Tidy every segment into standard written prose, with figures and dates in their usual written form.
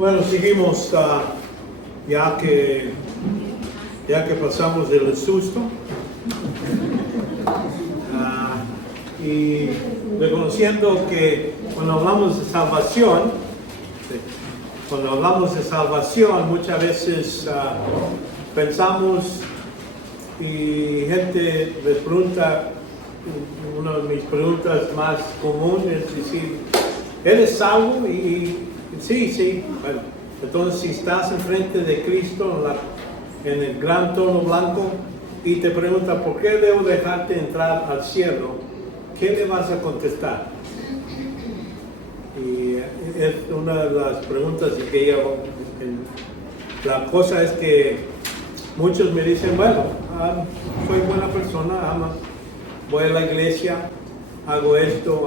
Bueno, seguimos ya que pasamos el susto y reconociendo que cuando hablamos de salvación, muchas veces pensamos y gente les pregunta, una de mis preguntas más comunes es decir, ¿eres salvo? Y sí, bueno, entonces si estás enfrente de Cristo en el gran trono blanco y te pregunta ¿por qué debo dejarte entrar al cielo? ¿Qué le vas a contestar? Y es una de las preguntas que yo, la cosa es que muchos me dicen, bueno, soy buena persona, voy a la iglesia, hago esto,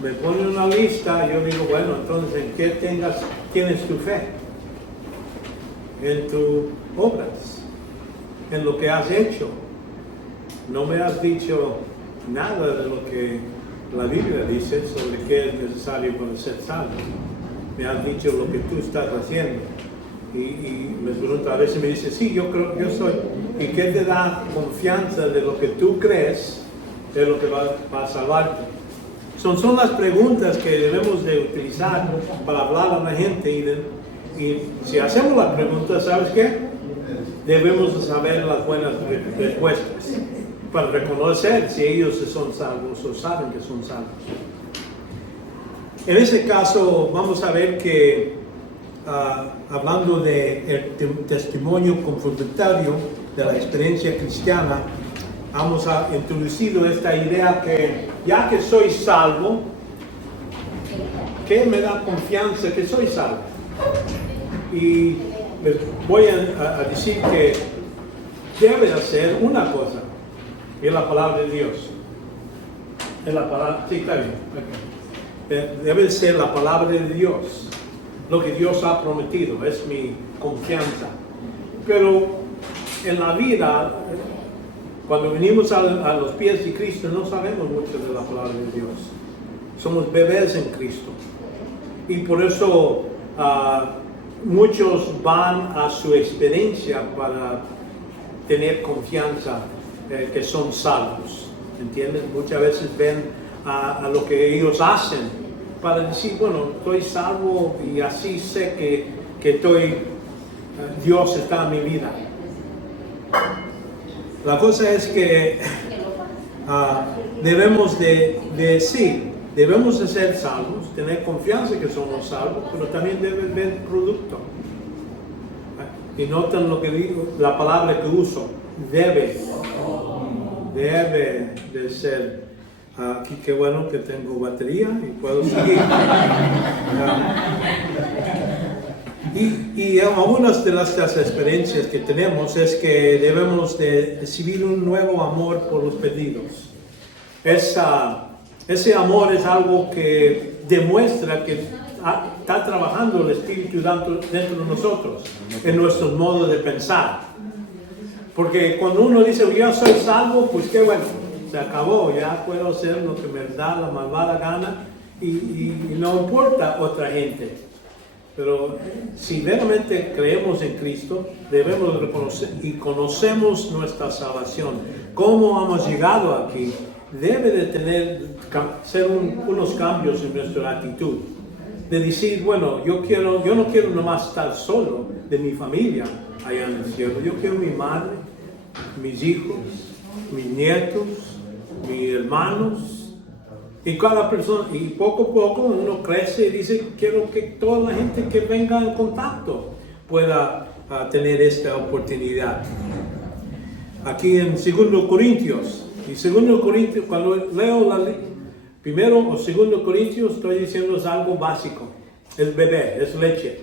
me pone una lista, yo digo, bueno, entonces ¿en qué tienes tu fe? En tus obras, en lo que has hecho. No me has dicho nada de lo que la Biblia dice sobre qué es necesario para ser salvo. Me has dicho lo que tú estás haciendo. Y me pregunta, a veces me dice, sí, yo creo que yo soy. ¿Y qué te da confianza de lo que tú crees de lo que va a salvarte? Son las preguntas que debemos de utilizar para hablar a la gente y si hacemos las preguntas, ¿sabes qué? Debemos de saber las buenas respuestas para reconocer si ellos son salvos o saben que son salvos. En ese caso vamos a ver que hablando del testimonio confrontatorio de la experiencia cristiana, hemos introducido esta idea que ya que soy salvo, ¿qué me da confianza que soy salvo? Y les voy a decir que debe hacer una cosa, es la palabra de Dios. Es la palabra, sí, está bien. Okay. Debe ser la palabra de Dios, lo que Dios ha prometido, es mi confianza. Pero en la vida, cuando venimos a los pies de Cristo, no sabemos mucho de la palabra de Dios. Somos bebés en Cristo. Y por eso muchos van a su experiencia para tener confianza que son salvos. ¿Entiendes? Muchas veces ven a lo que ellos hacen para decir, bueno, estoy salvo y así sé que Dios está en mi vida. La cosa es que debemos de ser salvos, tener confianza que somos salvos, pero también debe ver producto. Y noten lo que digo, la palabra que uso, debe de ser. Aquí qué bueno que tengo batería y puedo seguir. Y algunas de las experiencias que tenemos es que debemos de recibir un nuevo amor por los perdidos. Ese amor es algo que demuestra que está trabajando el Espíritu dentro de nosotros, en nuestros modos de pensar. Porque cuando uno dice, yo soy salvo, pues qué bueno, se acabó, ya puedo hacer lo que me da la malvada gana y no importa otra gente. Pero si realmente creemos en Cristo, debemos reconocer y conocemos nuestra salvación. ¿Cómo hemos llegado aquí? Debe de ser unos cambios en nuestra actitud. De decir, bueno, yo no quiero nomás estar solo de mi familia allá en el cielo. Yo quiero mi madre, mis hijos, mis nietos, mis hermanos. Y cada persona, y poco a poco uno crece y dice, quiero que toda la gente que venga en contacto pueda tener esta oportunidad. Aquí en 2 Corintios, cuando leo primero o 2 Corintios, estoy diciendo es algo básico, es bebé, es leche,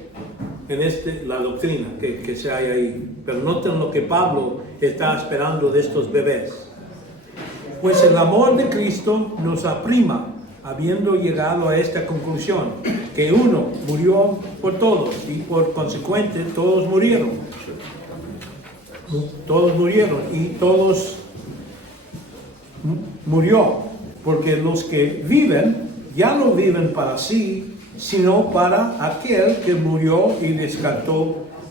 en la doctrina que se hay ahí. Pero noten lo que Pablo está esperando de estos bebés. Pues el amor de Cristo nos aprima, habiendo llegado a esta conclusión, que uno murió por todos y por consecuente todos murieron. Todos murieron y todos murió, porque los que viven ya no viven para sí, sino para aquel que murió y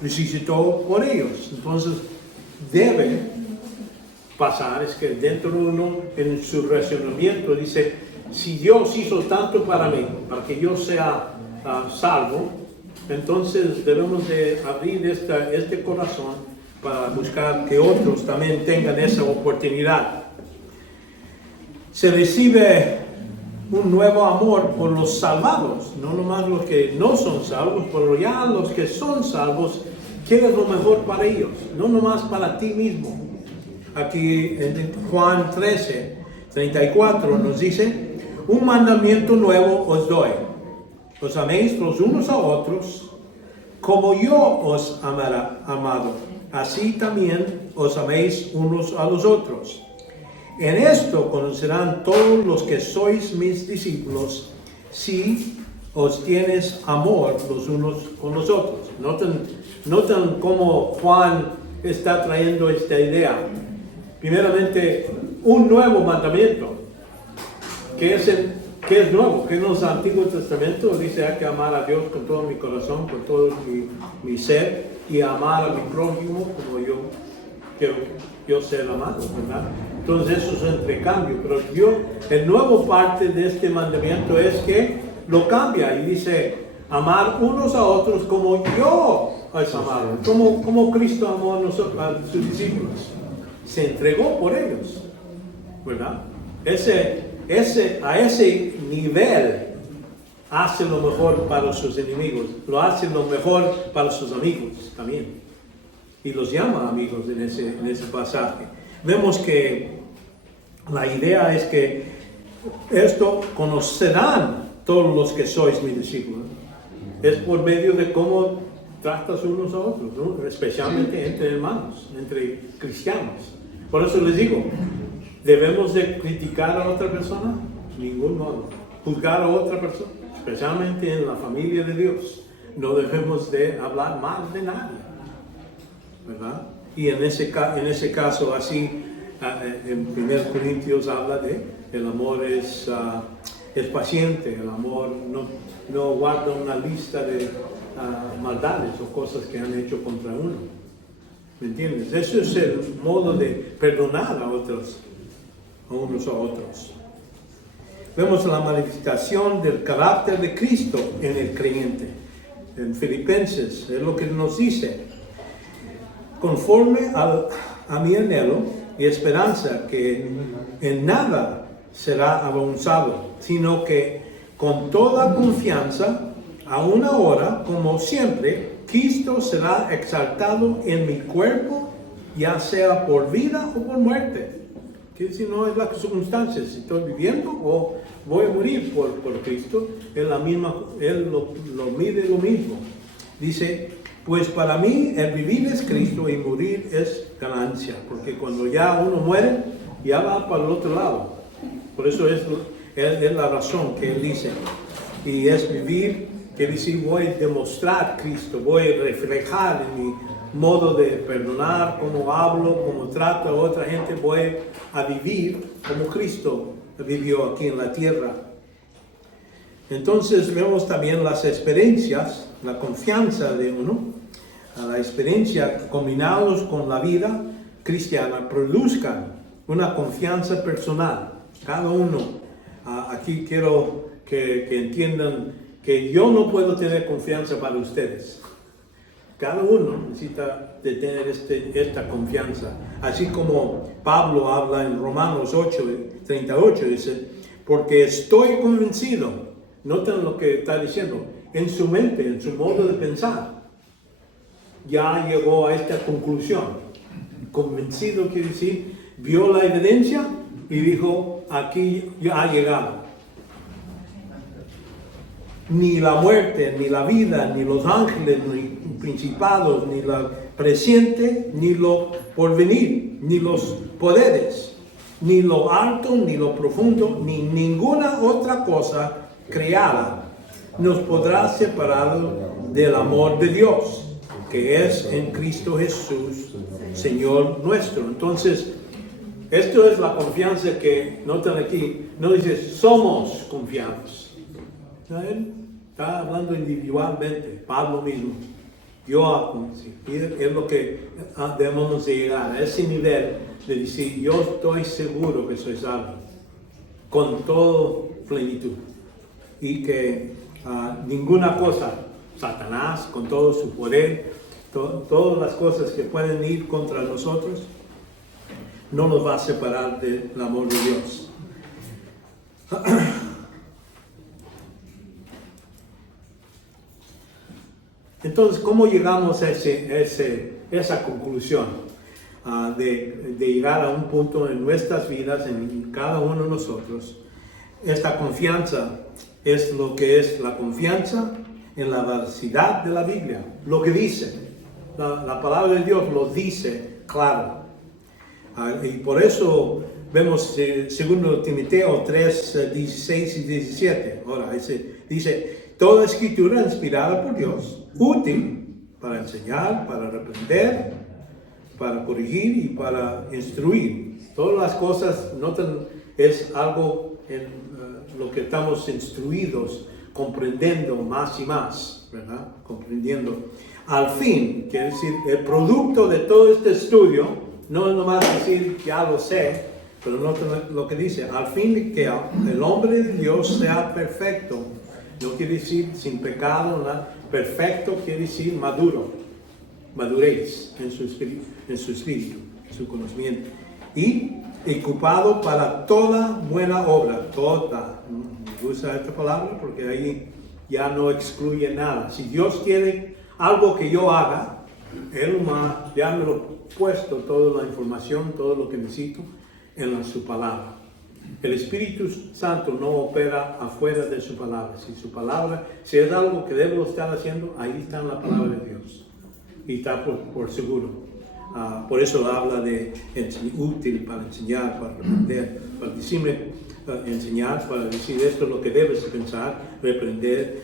resucitó por ellos. Entonces, debe pasar, es que dentro de uno, en su razonamiento, dice, si Dios hizo tanto para mí, para que yo sea salvo, entonces debemos de abrir este corazón para buscar que otros también tengan esa oportunidad. Se recibe un nuevo amor por los salvados, no nomás los que no son salvos, pero ya los que son salvos, quieres lo mejor para ellos, no nomás para ti mismo. Aquí en Juan 13, 34 nos dice, un mandamiento nuevo os doy, os améis los unos a otros, como yo os amado, así también os améis unos a los otros. En esto conocerán todos los que sois mis discípulos, si os tienes amor los unos con los otros. Noten cómo Juan está trayendo esta idea. Primeramente, un nuevo mandamiento. ¿Qué es nuevo? Que en el Antiguo Testamento dice hay que amar a Dios con todo mi corazón, con todo mi ser, y amar a mi prójimo como yo quiero ser amado, ¿verdad? Entonces eso es entre cambio, pero el nuevo parte de este mandamiento es que lo cambia y dice amar unos a otros como yo os amado, como Cristo amó a sus discípulos, se entregó por ellos, ¿verdad? A ese nivel hace lo mejor para sus enemigos, lo hace lo mejor para sus amigos también, y los llama amigos en ese pasaje. Vemos que la idea es que esto conocerán todos los que sois mis discípulos. Es por medio de cómo tratas unos a otros, ¿no? Especialmente entre hermanos, entre cristianos. Por eso les digo, ¿debemos de criticar a otra persona? Ningún modo. Juzgar a otra persona, especialmente en la familia de Dios. No debemos de hablar mal de nadie, ¿verdad? Y en ese caso así, en 1 Corintios habla de el amor es paciente, el amor no guarda una lista de maldades o cosas que han hecho contra uno. ¿Me entiendes? Eso es el modo de perdonar a unos a otros. Vemos la manifestación del carácter de Cristo en el creyente. En Filipenses es lo que nos dice. Conforme a mi anhelo y esperanza que en nada será avergonzado, sino que con toda confianza, aún ahora, como siempre, Cristo será exaltado en mi cuerpo, ya sea por vida o por muerte. Que si no es la circunstancia, si estoy viviendo o voy a morir por Cristo, Él lo mide lo mismo. Dice, pues para mí el vivir es Cristo y morir es ganancia, porque cuando ya uno muere, ya va para el otro lado. Por eso es la razón que Él dice. Y es vivir, quiere decir, voy a demostrar Cristo, voy a reflejar en mi modo de perdonar, cómo hablo, cómo trato a otra gente, voy a vivir como Cristo vivió aquí en la tierra. Entonces vemos también las experiencias, la confianza de uno, la experiencia combinados con la vida cristiana produzcan una confianza personal. Cada uno, aquí quiero que entiendan que yo no puedo tener confianza para ustedes. Cada uno necesita de tener esta confianza. Así como Pablo habla en Romanos 8:38, dice, porque estoy convencido, noten lo que está diciendo, en su mente, en su modo de pensar, ya llegó a esta conclusión. Convencido quiere decir, vio la evidencia y dijo, aquí ya ha llegado. Ni la muerte, ni la vida, ni los ángeles, ni principados, ni lo presente, ni lo porvenir, ni los poderes, ni lo alto, ni lo profundo, ni ninguna otra cosa creada nos podrá separar del amor de Dios, que es en Cristo Jesús, Señor nuestro. Entonces, esto es la confianza que notan aquí. No dice, somos confiados. está hablando individualmente, Pablo mismo. Yo, es lo que debemos de llegar a ese nivel de decir, yo estoy seguro que soy salvo, con toda plenitud. Y que ninguna cosa, Satanás, con todo su poder, todas las cosas que pueden ir contra nosotros, no nos va a separar del amor de Dios. Entonces, ¿cómo llegamos a esa conclusión de llegar a un punto en nuestras vidas, en cada uno de nosotros? Esta confianza es lo que es la confianza en la veracidad de la Biblia. Lo que dice, la palabra de Dios lo dice claro. Y por eso vemos 2 Timoteo 3, 16 y 17. Ahora, dice, toda escritura inspirada por Dios, útil para enseñar, para reprender, para corregir y para instruir. Todas las cosas, noten, es algo en lo que estamos instruidos, comprendiendo más y más, ¿verdad? Comprendiendo. Al fin, quiere decir, el producto de todo este estudio, no es nomás decir, ya lo sé, pero noten lo que dice, al fin que el hombre de Dios sea perfecto. No quiere decir sin pecado, ¿no? Perfecto quiere decir maduro, madurez en su espíritu, en su conocimiento. Y ocupado para toda buena obra, toda. Me gusta esta palabra porque ahí ya no excluye nada. Si Dios quiere algo que yo haga, Él ya me lo ha puesto toda la información, todo lo que necesito en su palabra. El Espíritu Santo no opera afuera de su palabra. Si su palabra, si es algo que debo estar haciendo, ahí está en la palabra de Dios. Y está por seguro. Por eso habla de útil para enseñar, para reprender, para decirme enseñar, para decir esto es lo que debes de pensar, reprender,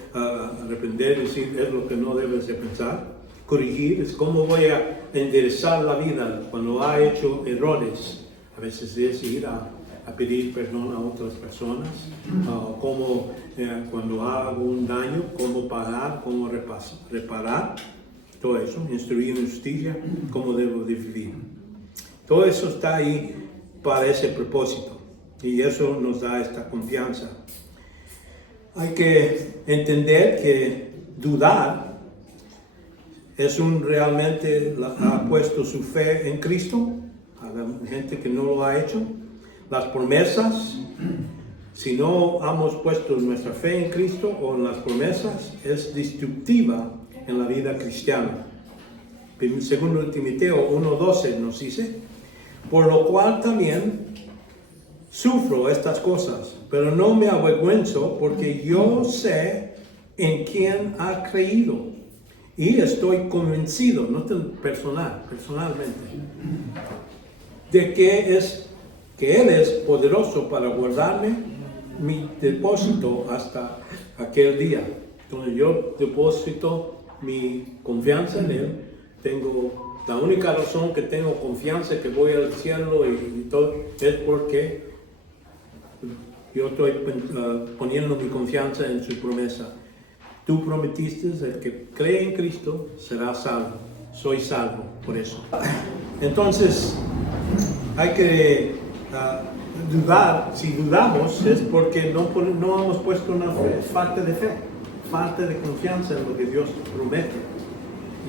decir es lo que no debes de pensar, corregir, es cómo voy a enderezar la vida cuando ha hecho errores. A veces es ir a pedir perdón a otras personas, cómo cuando hago un daño, cómo pagar, cómo reparar, todo eso, instruir en justicia, cómo debo de vivir. Todo eso está ahí para ese propósito y eso nos da esta confianza. Hay que entender que dudar es realmente ha puesto su fe en Cristo, a la gente que no lo ha hecho. Las promesas, si no hemos puesto nuestra fe en Cristo o en las promesas, es destructiva en la vida cristiana. Segundo Timoteo 1:12 nos dice, por lo cual también sufro estas cosas, pero no me avergüenzo porque yo sé en quién ha creído y estoy convencido, no personalmente, de que Él es poderoso para guardarme mi depósito hasta aquel día. Donde yo deposito mi confianza en Él, la única razón que tengo confianza que voy al cielo y todo, es porque yo estoy poniendo mi confianza en su promesa. Tú prometiste, el que cree en Cristo será salvo. Soy salvo por eso. Entonces, hay que dudar. Si dudamos es porque no hemos puesto una falta de fe, falta de confianza en lo que Dios promete.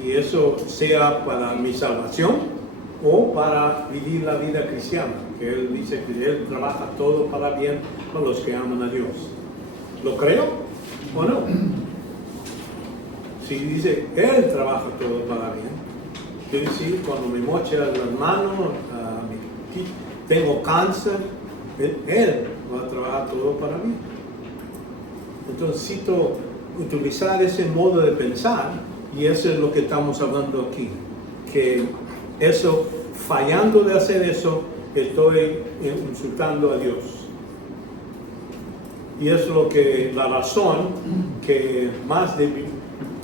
Y eso sea para mi salvación o para vivir la vida cristiana, que Él dice que Él trabaja todo para bien con los que aman a Dios. ¿Lo creo o no? Si dice Él trabaja todo para bien, quiere decir cuando me mocha las manos, tengo cáncer, Él va a trabajar todo para mí. Entonces necesito utilizar ese modo de pensar y eso es lo que estamos hablando aquí. Que eso, fallando de hacer eso, estoy insultando a Dios. Y es la razón que más de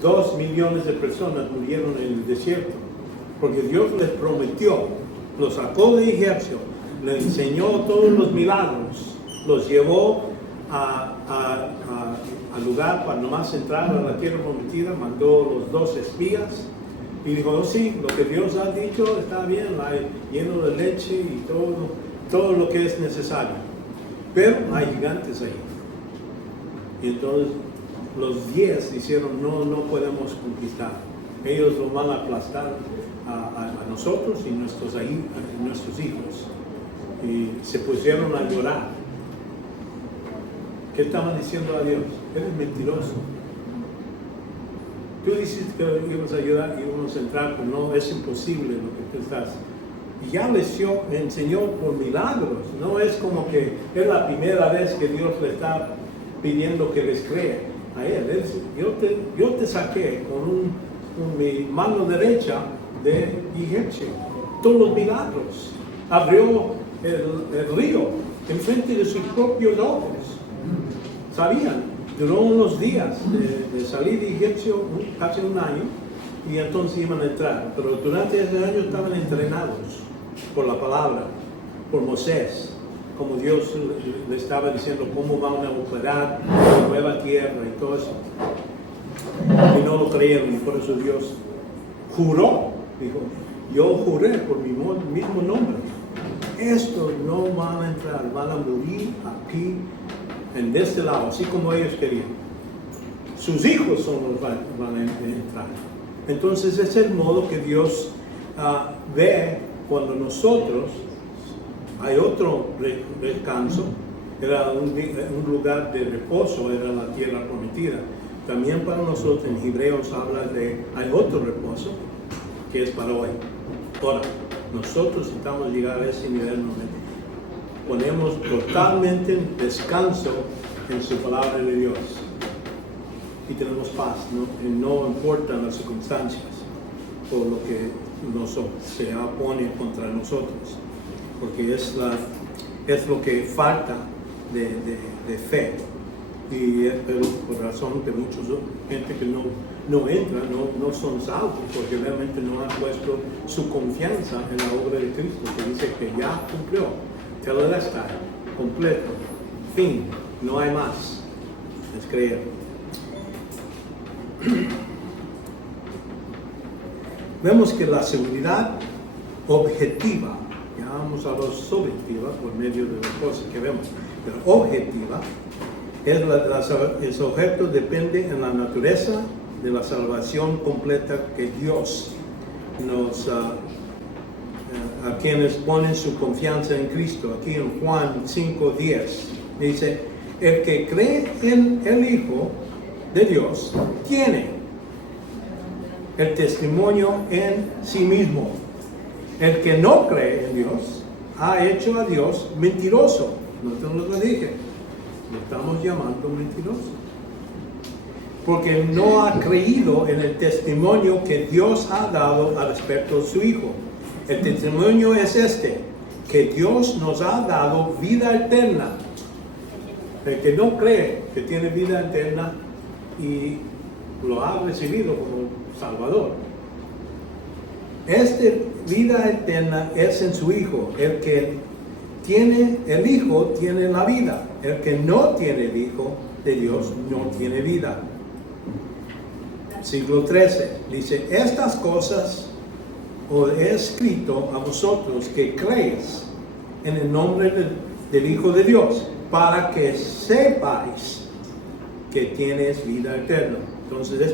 2 millones de personas murieron en el desierto. Porque Dios les prometió, los sacó de Egipto, les enseñó todos los milagros, los llevó a al lugar para nomás entrar a la tierra prometida, mandó los 2 espías y dijo, oh, sí, lo que Dios ha dicho está bien, hay lleno de leche y todo lo que es necesario. Pero hay gigantes ahí. Y entonces los 10 dijeron, no podemos conquistar. Ellos lo van a aplastar a nosotros y nuestros hijos. Y se pusieron a llorar. ¿Qué estaban diciendo a Dios? Eres mentiroso. Tú dices que íbamos a ayudar y íbamos a entrar, pero no, es imposible lo que tú estás. Y ya les enseñó por milagros. No es como que es la primera vez que Dios le está pidiendo que les crea a él. Yo te saqué con mi mano derecha de Egipcio. Todos los milagros. Abrió el río en frente de sus propios ojos. Sabían, duró unos días de salir de Egipcio, casi un año, y entonces iban a entrar. Pero durante ese año estaban entrenados por la palabra, por Moisés, como Dios le estaba diciendo cómo van a operar la nueva tierra y todo eso. Y no lo creyeron, y por eso Dios juró, dijo, yo juré por mi mismo nombre. Estos no van a entrar, van a morir aquí, en este lado, así como ellos querían. Sus hijos son los van a entrar. Entonces es el modo que Dios ve cuando nosotros, hay otro descanso, era un lugar de reposo, era la tierra prometida. También para nosotros en Hebreos habla hay otro reposo que es para hoy. Ahora, nosotros necesitamos llegar a ese nivel nuevamente. Ponemos totalmente descanso en su palabra de Dios y tenemos paz, no importan las circunstancias o lo que se opone contra nosotros, porque es lo que falta de fe, y es por razón que mucha gente que no entra, no son salvos, porque realmente no han puesto su confianza en la obra de Cristo, que dice que ya cumplió, tetelestai, completo, fin, no hay más, es creer. Vemos que la seguridad objetiva, ya vamos a lo subjetiva por medio de las cosas que vemos, pero objetiva, el objeto depende en la naturaleza de la salvación completa que Dios nos a quienes ponen su confianza en Cristo. Aquí en Juan 5:10 dice, el que cree en el Hijo de Dios tiene el testimonio en sí mismo. El que no cree en Dios ha hecho a Dios mentiroso. No te lo dije, lo estamos llamando mentiroso, porque no ha creído en el testimonio que Dios ha dado al respecto de su Hijo. El testimonio es que Dios nos ha dado vida eterna. El que no cree que tiene vida eterna y lo ha recibido como Salvador. Esta vida eterna es en su Hijo. El que tiene el Hijo tiene la vida. El que no tiene el Hijo de Dios no tiene vida. Siglo 13 dice, estas cosas os he escrito a vosotros que creéis en el nombre del Hijo de Dios, para que sepáis que tienes vida eterna. Entonces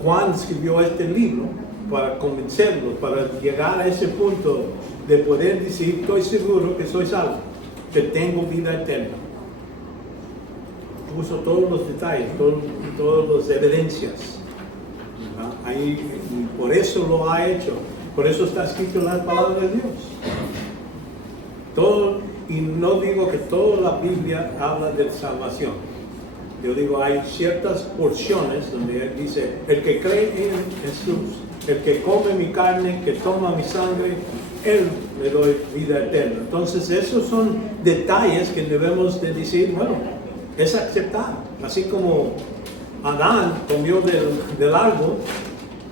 Juan escribió este libro para convencerlos, para llegar a ese punto de poder decir, estoy seguro que soy salvo, que tengo vida eterna. Puso todos los detalles, todas las evidencias. Ahí, y por eso lo ha hecho, por eso está escrito en la palabra de Dios. Y no digo que toda la Biblia habla de salvación. Yo digo, hay ciertas porciones donde él dice, el que cree en Jesús, el que come mi carne, que toma mi sangre, él le doy vida eterna. Entonces esos son detalles que debemos de decir, bueno, es aceptar. Así como Adán comió del árbol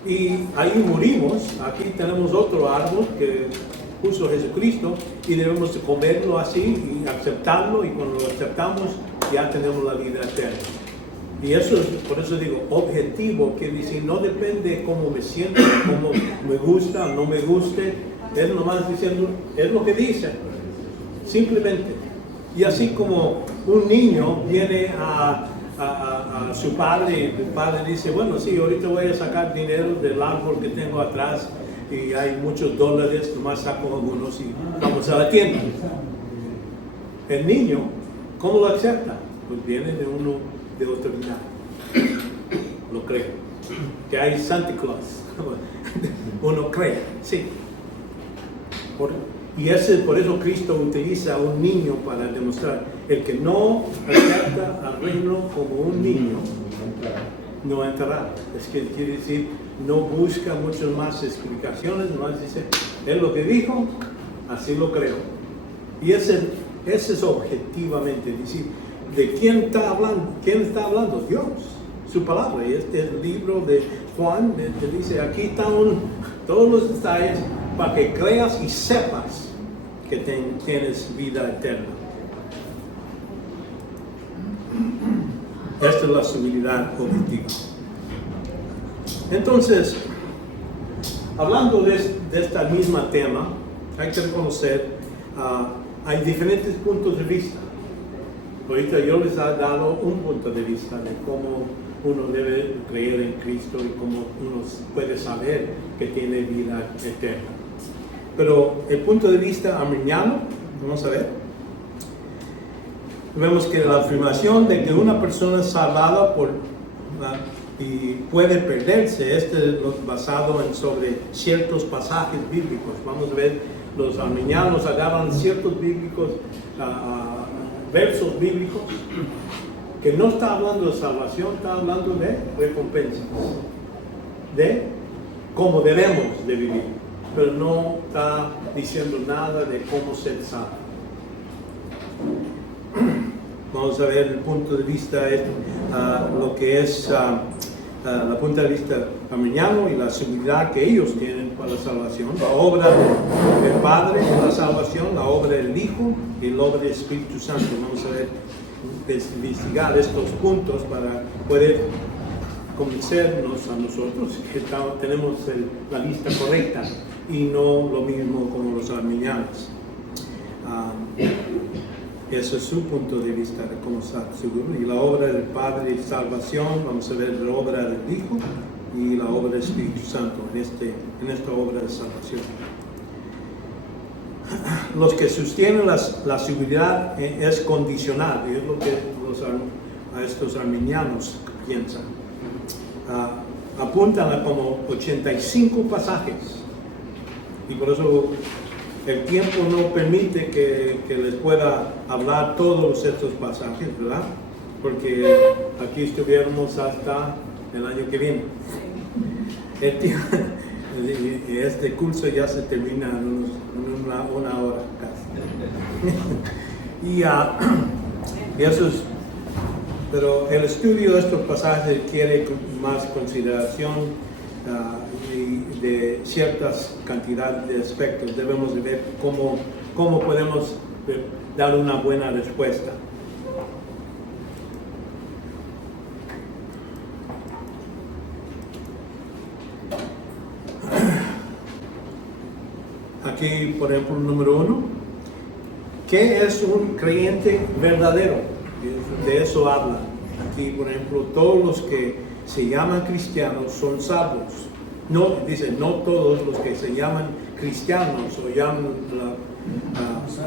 y ahí morimos, aquí tenemos otro árbol que puso Jesucristo y debemos de comerlo así y aceptarlo, y cuando lo aceptamos ya tenemos la vida eterna. Y eso es, por eso digo, objetivo, quiere decir, no depende cómo me siento, cómo me gusta o no me guste, es nomás diciendo, es lo que dice, simplemente. Y así como un niño viene a su padre y el padre dice, bueno, sí, ahorita voy a sacar dinero del árbol que tengo atrás y hay muchos dólares, nomás saco algunos y vamos a la tienda. El niño, ¿cómo lo acepta? Pues viene de uno de autoridad, lo cree. Que hay Santa Claus, uno cree, sí. Por eso Cristo utiliza a un niño para demostrar, el que no acepta al reino como un niño, no entrará. Es que quiere decir, no busca muchas más explicaciones, nomás dice, él lo que dijo, así lo creo. Y ese es objetivamente decir, ¿de quién está hablando? ¿Quién está hablando? Dios, su palabra. Y este es el libro de Juan, te dice, aquí están todos los detalles para que creas y sepas que tienes vida eterna. Esta es la seguridad objetiva. Entonces, hablando de este mismo tema, hay que reconocer, hay diferentes puntos de vista. Ahorita yo les he dado un punto de vista de cómo uno debe creer en Cristo y cómo uno puede saber que tiene vida eterna. Pero el punto de vista arminiano, vamos a ver, vemos que la afirmación de que una persona es salvada y puede perderse, este es basado sobre ciertos pasajes bíblicos. Vamos a ver, los arminianos agarran ciertos versos bíblicos que no está hablando de salvación, está hablando de recompensas, de cómo debemos de vivir, pero no está diciendo nada de cómo ser salvo. Vamos a ver el punto de vista, lo que es el punto de vista arminiano y la seguridad que ellos tienen para la salvación, la obra del Padre en la salvación, la obra del Hijo y la obra del Espíritu Santo. Vamos a ver, investigar estos puntos para poder convencernos a nosotros que tenemos la lista correcta y no lo mismo como los arminianos. Ese es su punto de vista de cómo estar seguro. Y la obra del Padre y salvación, vamos a ver la obra del Hijo y la obra del Espíritu Santo en esta obra de salvación. Los que sostienen la seguridad es condicional, y es lo que estos arminianos piensan. Apuntan a como 85 pasajes, y por eso el tiempo no permite que les pueda hablar todos estos pasajes, ¿verdad? Porque aquí estuviéramos hasta el año que viene. Este curso ya se termina en una hora casi. Y eso es, pero el estudio de estos pasajes quiere más consideración y de ciertas cantidades de aspectos. Debemos de ver cómo podemos dar una buena respuesta. Aquí, por ejemplo, número 1. ¿Qué es un creyente verdadero? De eso habla. Aquí, por ejemplo, todos los que se llaman cristianos son salvos. No, dice, no todos los que se llaman cristianos o llaman,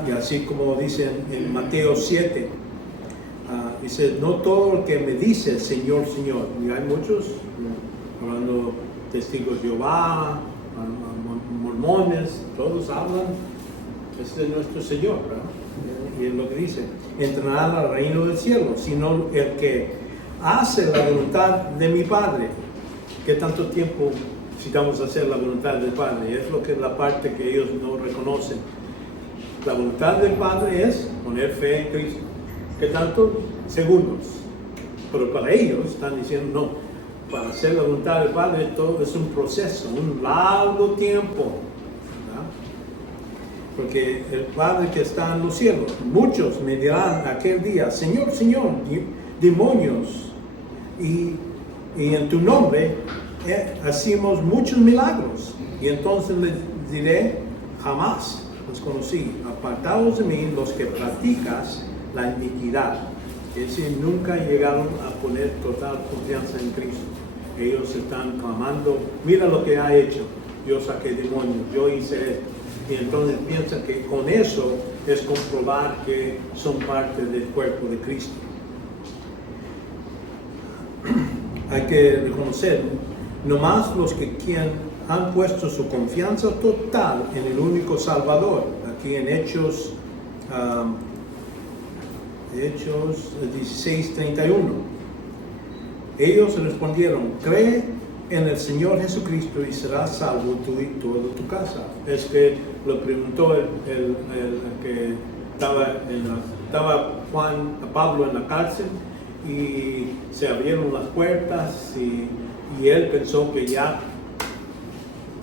y así como dicen en Mateo 7, dice, no todo el que me dice Señor, Señor. Y hay muchos, hablando testigos de Jehová, mormones, todos hablan, este es nuestro Señor, ¿verdad? Y es lo que dice, entrarán al reino del cielo, sino el que hace la voluntad de mi Padre. ¿Qué tanto tiempo necesitamos hacer la voluntad del Padre? Es lo que es la parte que ellos no reconocen. La voluntad del Padre es poner fe en Cristo. ¿Qué tanto? Segundos. Pero para ellos están diciendo no. Para hacer la voluntad del Padre todo es un proceso, un largo tiempo. Porque el Padre que está en los cielos, muchos me dirán aquel día, Señor, Señor, demonios, y en tu nombre hacemos muchos milagros. Y entonces les diré, jamás los conocí, apartados de mí los que practicas la iniquidad. Es decir, nunca llegaron a poner total confianza en Cristo. Ellos están clamando, mira lo que ha hecho, yo saqué demonios, yo hice esto. Y entonces piensan que con eso es comprobar que son parte del cuerpo de Cristo. Hay que reconocer, nomás los que han puesto su confianza total en el único Salvador. Aquí en Hechos 16:31. Ellos respondieron, cree en el Señor Jesucristo y serás salvo tú y toda tu casa. Es que lo preguntó el que estaba Pablo en la cárcel y se abrieron las puertas y él pensó que ya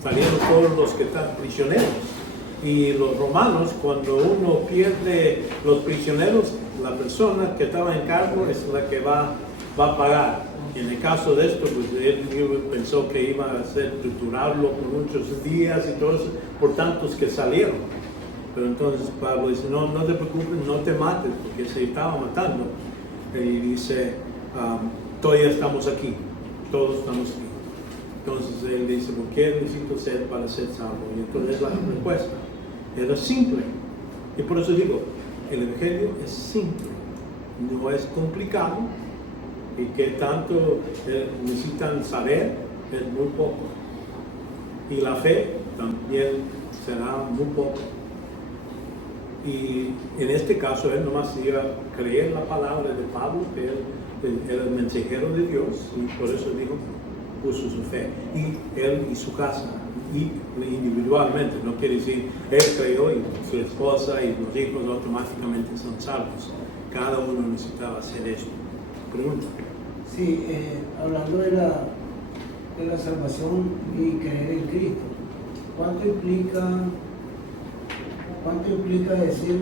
salieron todos los que están prisioneros. Y los romanos, cuando uno pierde los prisioneros, la persona que estaba en cargo es la que va a pagar. En el caso de esto, pues él pensó que iba a ser torturarlo por muchos días y todo eso, por tantos que salieron. Pero entonces Pablo dice, no te preocupes, no te mates, porque se estaba matando. Y dice, todavía estamos aquí, todos estamos aquí. Entonces él dice, ¿por qué necesito ser para ser salvo? Y entonces la respuesta era simple. Y por eso digo, el Evangelio es simple, no es complicado. Y que tanto necesitan saber es muy poco. Y la fe también será muy poco. Y en este caso él nomás iba a creer la palabra de Pablo, que él era el mensajero de Dios, y por eso dijo, puso su fe. Y él y su casa, y individualmente, no quiere decir él creyó y su esposa y los hijos automáticamente son salvos. Cada uno necesitaba hacer esto. Pregunta. Sí, hablando de la salvación y creer en Cristo, ¿cuánto implica decir,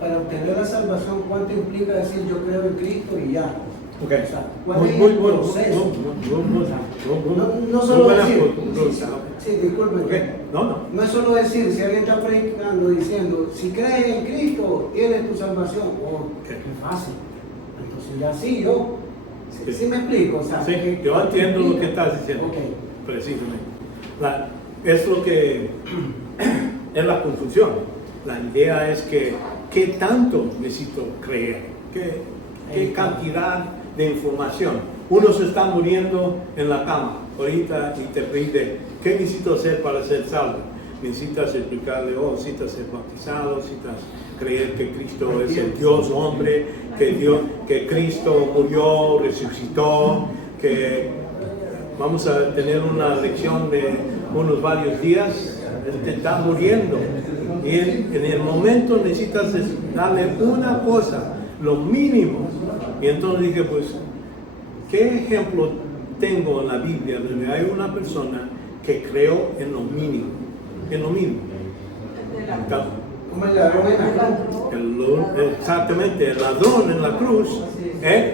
para obtener la salvación, cuánto implica decir yo creo en Cristo y ya? Okay. O sea, ¿cuál es el proceso? No solo decir, sí, disculpen, okay. No es solo decir, si alguien está predicando diciendo, si crees en Cristo, tienes tu salvación, okay. Es fácil. Entonces ya sí me explico. O sea, sí, yo entiendo lo que estás diciendo, okay. Precisamente. Es lo que es la confusión. La idea es que, ¿qué tanto necesito creer? ¿Qué cantidad de información? Uno se está muriendo en la cama ahorita y te pide, ¿qué necesito hacer para ser salvo? Necesitas explicarle, necesitas ser bautizado, necesitas creer que Cristo es el Dios hombre, que Cristo murió, resucitó, que vamos a tener una lección de unos varios días, te está muriendo. Y en el momento necesitas darle una cosa, lo mínimo. Y entonces dije, pues, ¿qué ejemplo tengo en la Biblia donde hay una persona que creó en lo mínimo? En lo mínimo. Como el ladrón en la cruz. Exactamente, el ladrón en la cruz.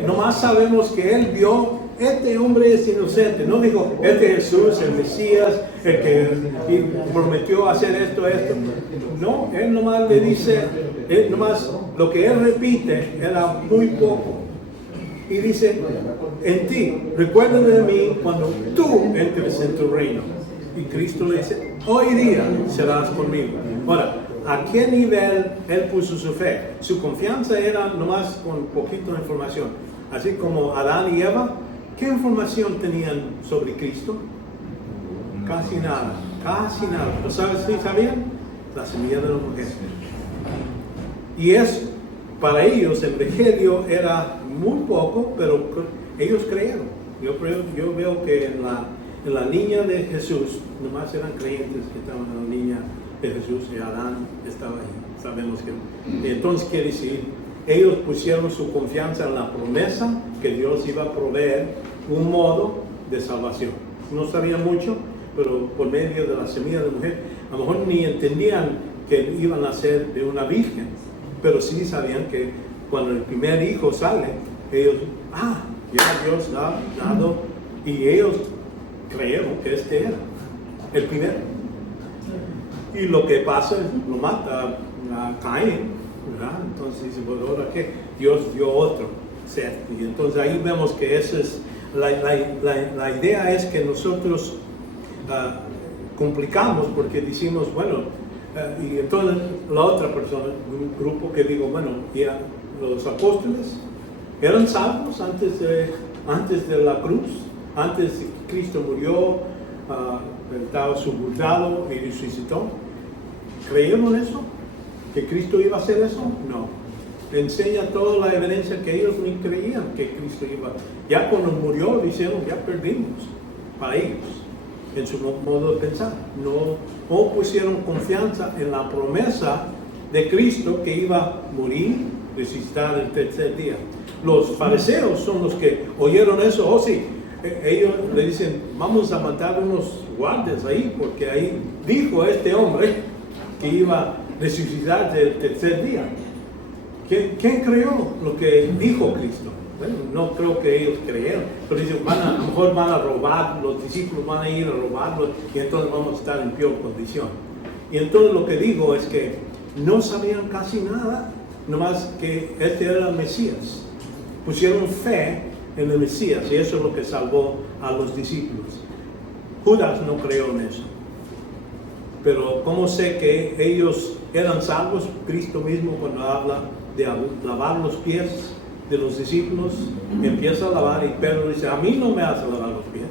Nomás sabemos que él vio, este hombre es inocente. No dijo, este es Jesús, el Mesías, el que prometió hacer esto. No, él nomás le dice, lo que él repite era muy poco. Y dice, en ti, recuérdate de mí cuando tú entres en tu reino. Y Cristo le dice, hoy día serás conmigo. Ahora, ¿a qué nivel él puso su fe? Su confianza era nomás con poquito de información. Así como Adán y Eva, ¿qué información tenían sobre Cristo? Casi nada. ¿Lo sabes si sabían? La semilla de la mujer. Y eso, para ellos, el evangelio era muy poco, pero ellos creyeron. Yo veo que en la línea de Jesús, nomás eran creyentes que estaban en la línea de Jesús y Adán estaba ahí. Sabemos que. Entonces quiere decir, ellos pusieron su confianza en la promesa que Dios iba a proveer un modo de salvación. No sabían mucho, pero por medio de la semilla de la mujer. a lo mejor ni entendían que iban a ser de una virgen, pero sí sabían que cuando el primer hijo sale, ellos, ya Dios ha dado, y ellos creyeron que este era el primero. Y lo que pasa es, lo mata a Caín, ¿verdad? Entonces dice, pues ahora qué, Dios dio otro, Seth. Y entonces ahí vemos que esa es, la idea es que nosotros complicamos porque decimos, bueno, y entonces la otra persona, un grupo que digo, bueno, ya los apóstoles eran salvos antes de la cruz, antes que Cristo murió, estaba sepultado y resucitó. ¿Creyeron eso? ¿Que Cristo iba a hacer eso? No. Enseña toda la evidencia que ellos ni creían que Cristo iba. Ya cuando murió, dijeron, ya perdimos para ellos, en su modo de pensar. No pusieron confianza en la promesa de Cristo que iba a morir, resucitar el tercer día. Los fariseos son los que oyeron eso. Sí, ellos le dicen, vamos a matar unos guardias ahí, porque ahí dijo este hombre que iba a resucitar el tercer día. ¿Quién creyó lo que dijo Cristo? Bueno, no creo que ellos creyeron, pero dicen, a lo mejor van a robar, los discípulos van a ir a robarlos y entonces vamos a estar en peor condición. Y entonces lo que digo es que no sabían casi nada, nomás que este era el Mesías. Pusieron fe en el Mesías y eso es lo que salvó a los discípulos. Judas no creyó en eso. Pero ¿cómo sé que ellos eran salvos? Cristo mismo, cuando habla de lavar los pies de los discípulos, empieza a lavar y Pedro dice, a mí no me hace lavar los pies.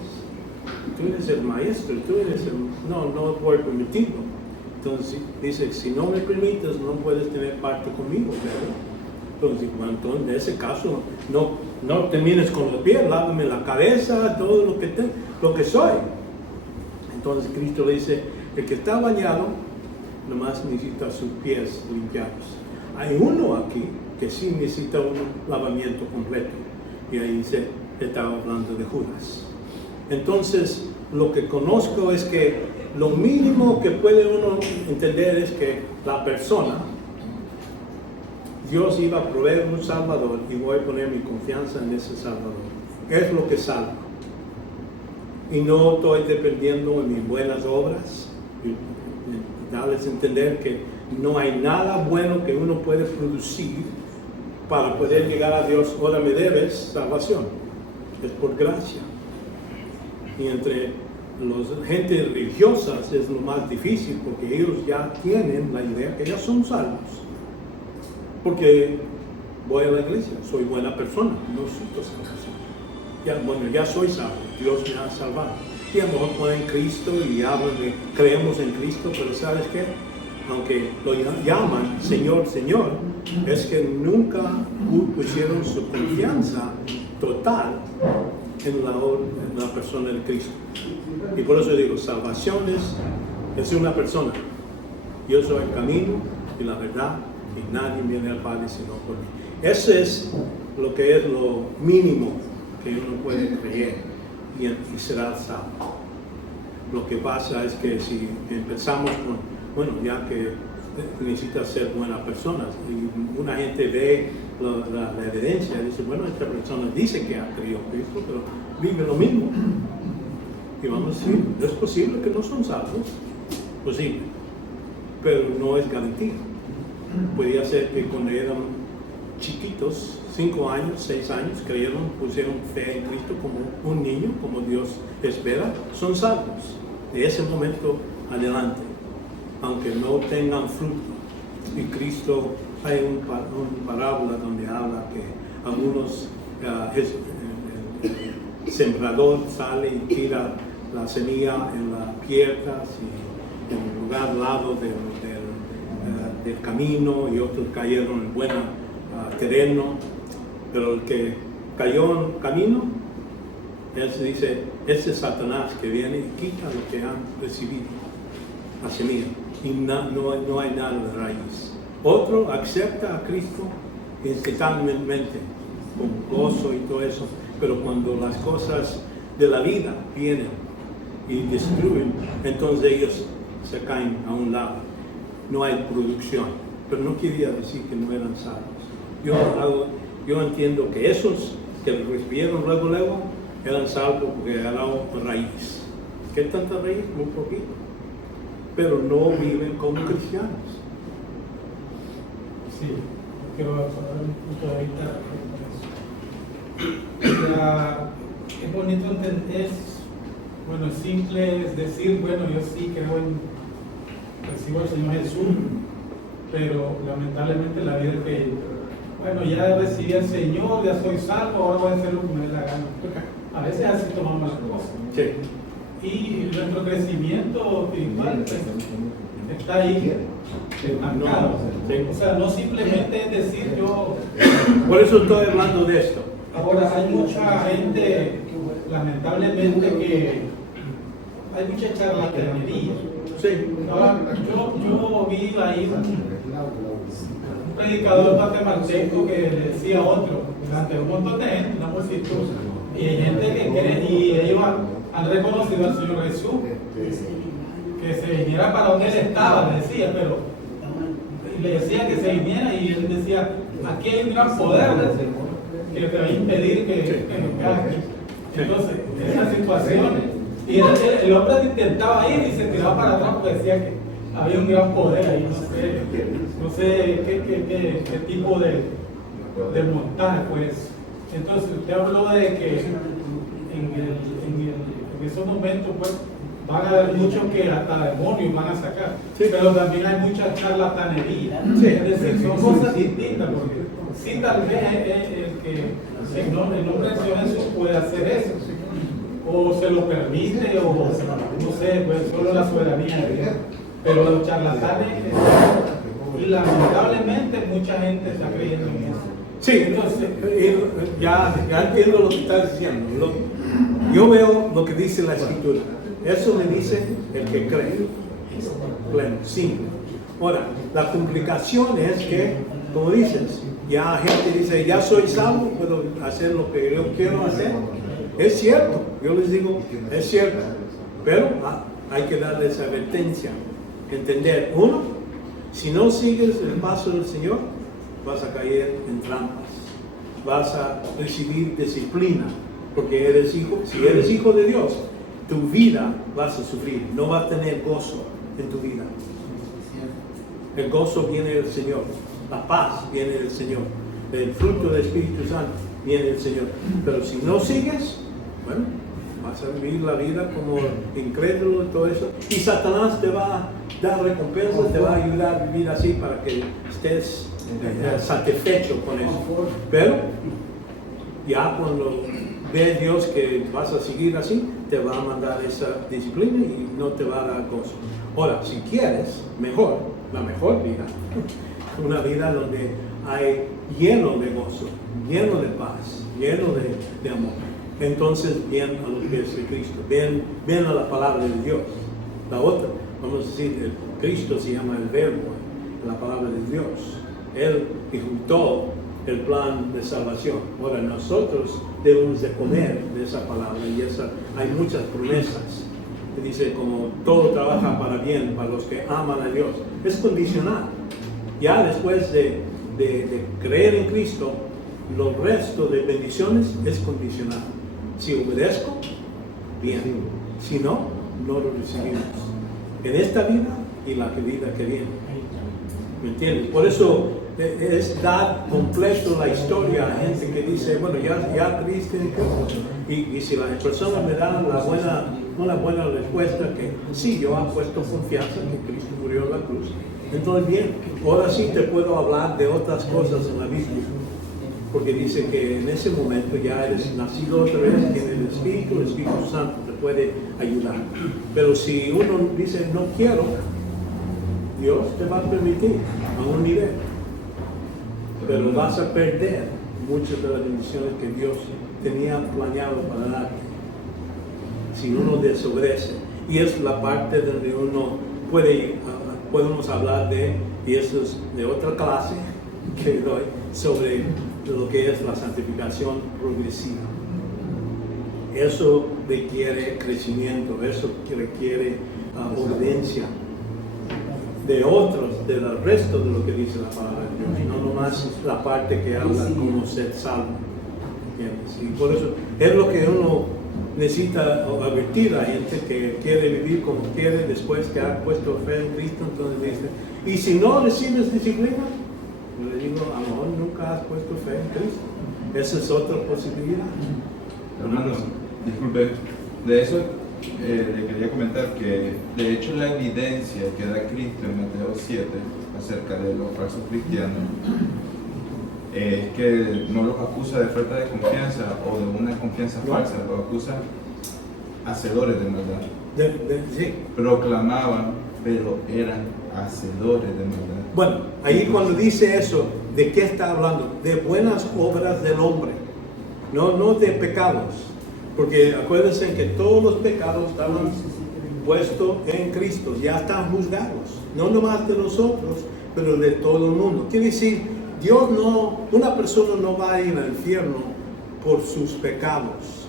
Tú eres el maestro, tú eres el... No puedo permitirlo. Entonces dice, si no me permites, no puedes tener parte conmigo, Pedro. Entonces, bueno, en ese caso, no termines con los pies, lávame la cabeza, todo lo que soy. Entonces Cristo le dice, el que está bañado, nomás necesita sus pies limpiados. Hay uno aquí que sí necesita un lavamiento completo. Y ahí se estaba hablando de Judas. Entonces, lo que conozco es que lo mínimo que puede uno entender es que la persona, Dios iba a proveer un Salvador y voy a poner mi confianza en ese Salvador. Es lo que salva. Y no estoy dependiendo de mis buenas obras. Y darles a entender que no hay nada bueno que uno puede producir para poder llegar a Dios. Ahora me debes salvación. Es por gracia. Y entre las gente religiosas es lo más difícil porque ellos ya tienen la idea que ya son salvos. Porque voy a la iglesia, soy buena persona, no necesito salvación. Ya soy salvo, Dios me ha salvado. Y a lo mejor ponen Cristo y hablan de creemos en Cristo, pero ¿sabes qué? Aunque lo llaman Señor, Señor, es que nunca pusieron su confianza total en la persona de Cristo. Y por eso digo, salvación es una persona. Yo soy el camino y la verdad, y nadie viene al Padre sino por mí. Ese es lo que es lo mínimo que uno puede creer y será salvo. Lo que pasa es que si empezamos con, bueno, ya que necesitas ser buena persona, y una gente ve la evidencia y dice, bueno, esta persona dice que ha creído en Cristo, pero vive lo mismo. Y vamos a decir, ¿es posible que no son salvos? Posible, pero no es garantía. Podría ser que cuando eran chiquitos, 5 años, 6 años, creyeron, pusieron fe en Cristo como un niño, como Dios espera, son salvos. De ese momento adelante, aunque no tengan fruto. Y Cristo, hay una parábola donde habla que algunos, el sembrador sale y tira la semilla en las piedras y en el lugar al lado del camino, y otros cayeron en buen terreno, pero el que cayó en el camino, él se dice, ese es Satanás que viene y quita lo que han recibido, la semilla, y no hay nada de raíz. Otro acepta a Cristo instantáneamente, con gozo y todo eso, pero cuando las cosas de la vida vienen y destruyen, entonces ellos se caen a un lado. No hay producción. Pero no quería decir que no eran salvos. Yo entiendo que esos que recibieron luego eran salvos porque eran raíz. ¿Qué tanta raíz? Muy poquito. Pero no viven como cristianos. Sí, quiero hablar un punto de vista. Es bonito entender, bueno, es simple es decir, bueno, yo sí creo recibo al Señor Jesús, pero lamentablemente la vida es que, bueno, ya recibí al Señor, ya soy salvo, ahora voy a hacer lo que me dé la gana. A veces así tomamos las cosas. Sí. Y nuestro crecimiento espiritual pues, está ahí, estancado. Sí. O sea, no simplemente es decir yo. Por eso estoy hablando de esto. Ahora hay mucha gente, lamentablemente, que hay mucha charlatanería. Sí. Yo vi ahí un predicador guatemalteco que le decía a otro, ante un montón de gente, una multitud, y hay gente que cree, y ellos han reconocido al Señor Jesús, que se viniera para donde él estaba, le decía, pero le decía que se viniera, y él decía, aquí hay un gran poder que te va a impedir que me caigas. Entonces, esas situaciones, y el hombre intentaba ir y se tiraba para atrás porque decía que había un gran poder ahí, no sé qué tipo de montaje fue eso. Entonces, usted habló de que en esos momentos pues van a haber muchos que hasta demonios van a sacar, sí. Pero también hay mucha charlatanería, sí. Es decir, son cosas distintas, porque sí, tal vez el nombre del Señor Jesús puede hacer eso, o se lo permite, o no sé, pues solo la soberanía de Dios, pero los charlatanes, y lamentablemente mucha gente está creyendo en eso. Sí, Entonces, ya entiendo lo que estás diciendo. Yo veo lo que dice la Escritura. Eso me dice el que cree. Pleno, simple. Ahora, la complicación es que, como dices, ya gente dice, ya soy salvo, puedo hacer lo que yo quiero hacer. Es cierto, yo les digo, es cierto. Pero hay que darles advertencia. Entender, uno, si no sigues el paso del Señor, vas a caer en trampas, vas a recibir disciplina, porque eres hijo. Si eres hijo de Dios, tu vida vas a sufrir, no vas a tener gozo en tu vida. El gozo viene del Señor, la paz viene del Señor, el fruto del Espíritu Santo viene del Señor. Pero si no sigues, bueno, vas a vivir la vida como incrédulo y todo eso, y Satanás te va a dar recompensas, te va a ayudar a vivir así para que estés satisfecho con eso. Pero ya cuando ve Dios que vas a seguir así, te va a mandar esa disciplina y no te va a dar gozo. Ahora, si quieres la mejor vida, una vida donde hay lleno de gozo, lleno de paz, lleno de amor, entonces ven a los pies de Cristo, ven a la palabra de Dios. La otra, vamos a decir, el Cristo se llama el Verbo, la palabra de Dios. Él ejecutó el plan de salvación. Ahora nosotros debemos de comer de esa palabra, y hay muchas promesas que dice como todo trabaja para bien para los que aman a Dios. Es condicional. Ya después de creer en Cristo, los restos de bendiciones es condicional. Si obedezco, bien. Si no, no lo recibimos en esta vida y la vida que viene. ¿Me entiendes? Por eso es dar completo la historia a gente que dice, bueno, ya creíste en Cristo. Y si la persona me da una buena respuesta que sí, yo he puesto confianza en que Cristo murió en la cruz, entonces bien, ahora sí te puedo hablar de otras cosas en la Biblia. Porque dice que en ese momento ya eres nacido otra vez en el Espíritu Santo te puede ayudar. Pero si uno dice, no quiero, Dios te va a permitir a un nivel. Pero vas a perder muchas de las bendiciones que Dios tenía planeado para darte. Si uno desobedece. Y es la parte donde uno podemos hablar y eso es de otra clase que doy, sobre lo que es la santificación progresiva. Eso requiere crecimiento, eso requiere obediencia de otros, del resto de lo que dice la palabra de Dios, no nomás la parte que habla como ser salvo. ¿Entiendes? Y por eso es lo que uno necesita advertir a la gente que quiere vivir como quiere después que ha puesto fe en Cristo. Entonces dice, y si no recibes disciplina, yo le digo, a lo mejor nunca has puesto fe en Cristo. Esa es otra posibilidad. Hermano, disculpe, de eso le quería comentar que de hecho la evidencia que da Cristo en Mateo 7 acerca de los falsos cristianos es que no los acusa de falta de confianza o de una confianza falsa, los acusa hacedores de maldad. Sí. Proclamaban, pero eran hacedores de maldad. Bueno, ahí cuando dice eso, ¿de qué está hablando? De buenas obras del hombre, no de pecados. Porque acuérdense que todos los pecados estaban puestos en Cristo, ya están juzgados, no nomás de nosotros, pero de todo el mundo. Quiere decir, Dios no, una persona no va a ir al infierno por sus pecados,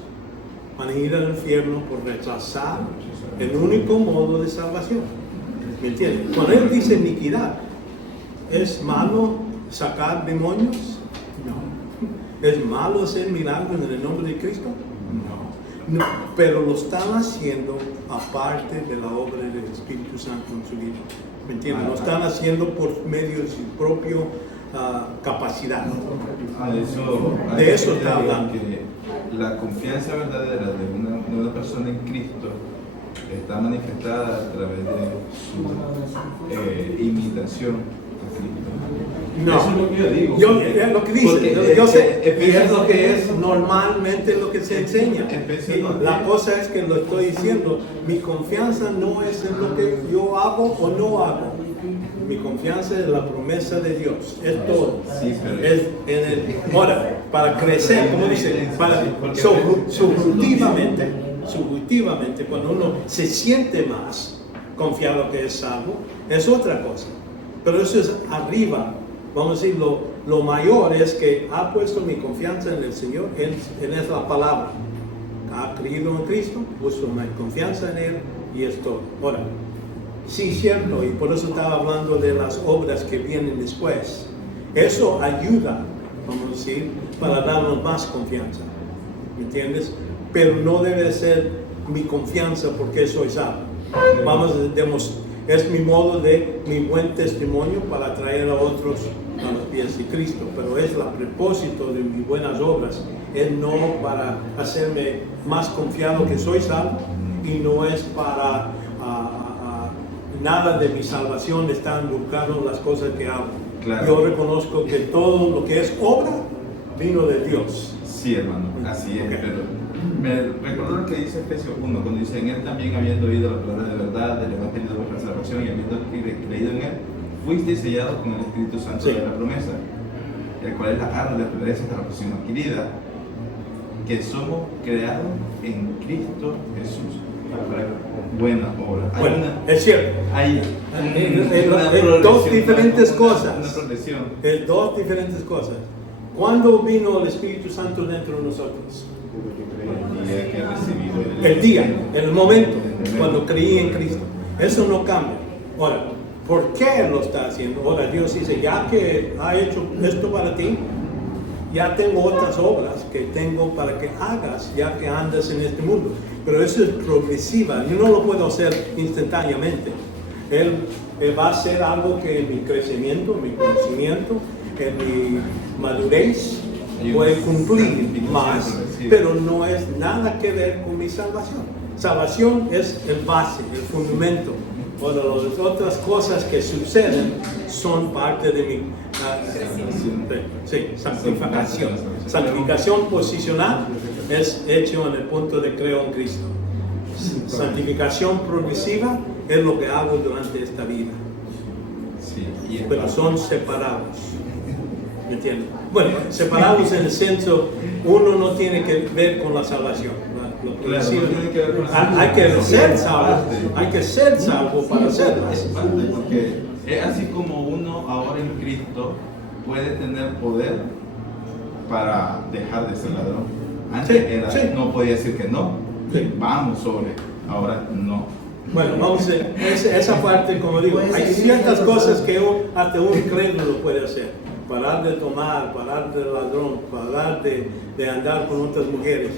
van a ir al infierno por rechazar el único modo de salvación. ¿Me entiendes? Cuando Él dice iniquidad, ¿es malo sacar demonios? No. ¿Es malo hacer milagros en el nombre de Cristo? No, pero lo están haciendo aparte de la obra del Espíritu Santo en su vida. ¿Me entiendes? Lo están haciendo por medio de su propia capacidad. De eso está hablando. Que la confianza verdadera de una persona en Cristo está manifestada a través de su imitación de Cristo. No, eso es lo que yo digo. Es lo que dice, yo sé, y es lo que es normalmente lo que se enseña. La cosa es que lo estoy diciendo, mi confianza no es en lo que yo hago o no hago. Mi confianza es la promesa de Dios, es todo. Sí, es en el, ahora, para crecer, como dice, para subjetivamente, cuando uno se siente más confiado que es salvo, es otra cosa. Pero eso es arriba. Vamos a decir, lo mayor es que ha puesto mi confianza en el Señor, en la palabra. Ha creído en Cristo, puesto mi confianza en Él y es todo. Ahora, sí, cierto, y por eso estaba hablando de las obras que vienen después. Eso ayuda, vamos a decir, para darnos más confianza. ¿Me entiendes? Pero no debe ser mi confianza porque soy salvo. Vamos a demostrar. Es mi modo de mi buen testimonio para traer a otros a los pies de Cristo, pero es el propósito de mis buenas obras, es no para hacerme más confiado que soy salvo y no es para nada de mi salvación está involucrado en las cosas que hago. Claro. Yo reconozco que todo lo que es obra vino de Dios. Sí, hermano, así es, Okay. pero me recuerdo lo que dice Efesios 1, cuando dice, en Él también habiendo oído la palabra de verdad, del Evangelio de vuestra salvación y habiendo creído en Él, fuisteis sellados con el Espíritu Santo de la promesa, el cual es la arra de promesas de la posición adquirida, que somos creados en Cristo Jesús para buenas obras. Bueno, es cierto. Hay dos diferentes cosas. Una progresión. Es dos diferentes cosas. ¿Cuándo vino el Espíritu Santo dentro de nosotros? El día que he recibido El día, el momento, cuando creí en Cristo. Eso no cambia. Ahora, ¿por qué lo está haciendo? Ahora Dios dice, ya que ha hecho esto para ti, ya tengo otras obras que tengo para que hagas, ya que andas en este mundo. Pero eso es progresiva, yo no lo puedo hacer instantáneamente. Él va a hacer algo que en mi crecimiento, en mi conocimiento, en mi madurez, puede cumplir más, pero no es nada que ver con mi salvación. Salvación es el base, el fundamento. Bueno, las otras cosas que suceden son parte de mi santificación. Santificación posicional es hecho en el punto de creo en Cristo. Santificación progresiva es lo que hago durante esta vida. Sí, pero son separados. ¿Me entiendes? Bueno, separados en el senso, uno no tiene que ver con la salvación. Claro, no tiene que ver con la hay que ser salvo, hay que ser salvo para serlo. Es parte porque es así como uno ahora en Cristo puede tener poder para dejar de ser ladrón. Antes Sí, era, sí. no podía decir que no, Sí. vamos sobre, ahora no. Bueno, vamos a esa parte, como digo, hay ciertas cosas que hasta un incrédulo puede hacer. Parar de tomar, parar de ladrón, parar de andar con otras mujeres.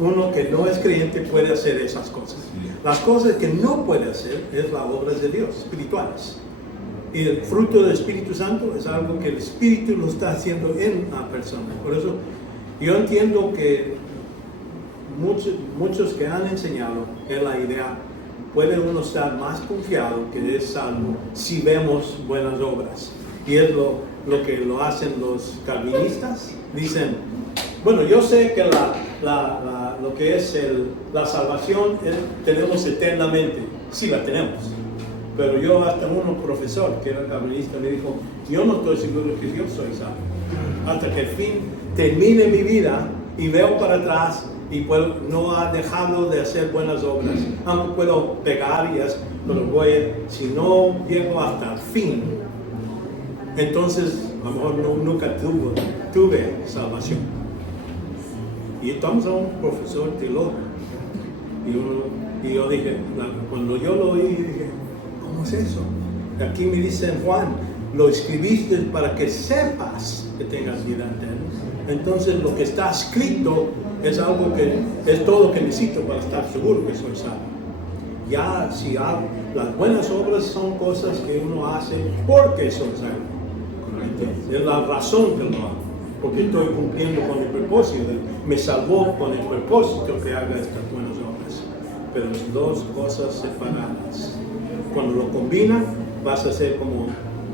Uno que no es creyente puede hacer esas cosas. Las cosas que no puede hacer es las obras de Dios, espirituales. Y el fruto del Espíritu Santo es algo que el Espíritu lo está haciendo en la persona. Por eso yo entiendo que muchos que han enseñado en la idea, puede uno estar más confiado que es salvo si vemos buenas obras. Y es lo que lo hacen los calvinistas. Dicen, bueno, yo sé que lo que es la salvación tenemos eternamente. Sí, la tenemos. Pero yo hasta uno profesor que era calvinista me dijo, yo no estoy seguro que yo soy salvo. Hasta que al fin termine mi vida y veo para atrás y no ha dejado de hacer buenas obras. Aunque puedo pegar y eso, pero si no llego hasta el fin, entonces a lo mejor nunca tuve salvación. Y estamos a un profesor teólogo. Y yo dije, cuando yo lo oí, dije, ¿cómo es eso? Aquí me dice Juan, lo escribiste para que sepas que tengas vida eterna. Entonces lo que está escrito es algo que es todo lo que necesito para estar seguro que soy salvo. Ya si las buenas obras son cosas que uno hace porque soy salvo. Es la razón que lo hago, porque estoy cumpliendo con el propósito. Me salvó con el propósito que haga estas buenas obras. Pero es dos cosas separadas. Cuando lo combinas, vas a ser como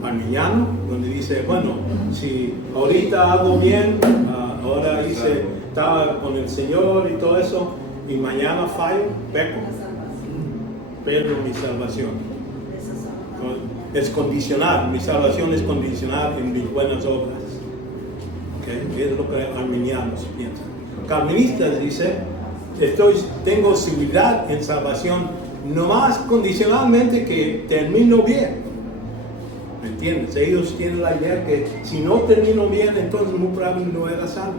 arminiano, donde dice, bueno, si ahorita hago bien, ahora estaba con el Señor y todo eso, y mañana fallo, peco, pierdo mi salvación. Es condicional, mi salvación es condicional en mis buenas obras. ¿Okay? Es lo que arminianos piensan. Calvinistas dicen, tengo seguridad en salvación, nomás condicionalmente que termino bien. ¿Me entiendes? Ellos tienen la idea que si no termino bien, entonces muy probablemente no era salvo.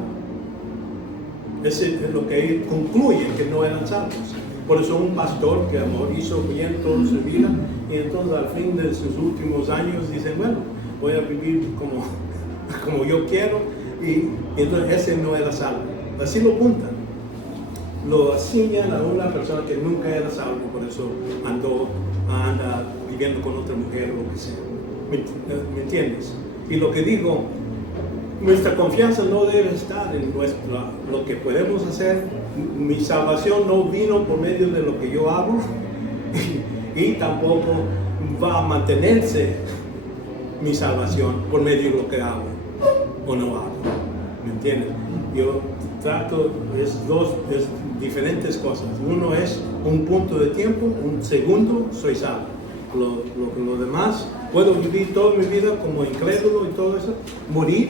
Eso es lo que ellos concluyen, que no eran salvos. Por eso un pastor que a lo mejor hizo bien toda su vida, y entonces al fin de sus últimos años dicen, bueno, voy a vivir como yo quiero, y entonces ese no era salvo. Así lo apuntan. Lo asignan a una persona que nunca era salvo, por eso anda viviendo con otra mujer o lo que sea. ¿Me entiendes? Y lo que digo, nuestra confianza no debe estar en lo que podemos hacer. Mi salvación no vino por medio de lo que yo hago y tampoco va a mantenerse mi salvación por medio de lo que hago o no hago. ¿Me entiendes? Yo trato, es diferentes cosas. Uno es un punto de tiempo, un segundo, soy salvo. Lo demás, puedo vivir toda mi vida como incrédulo y todo eso, morir,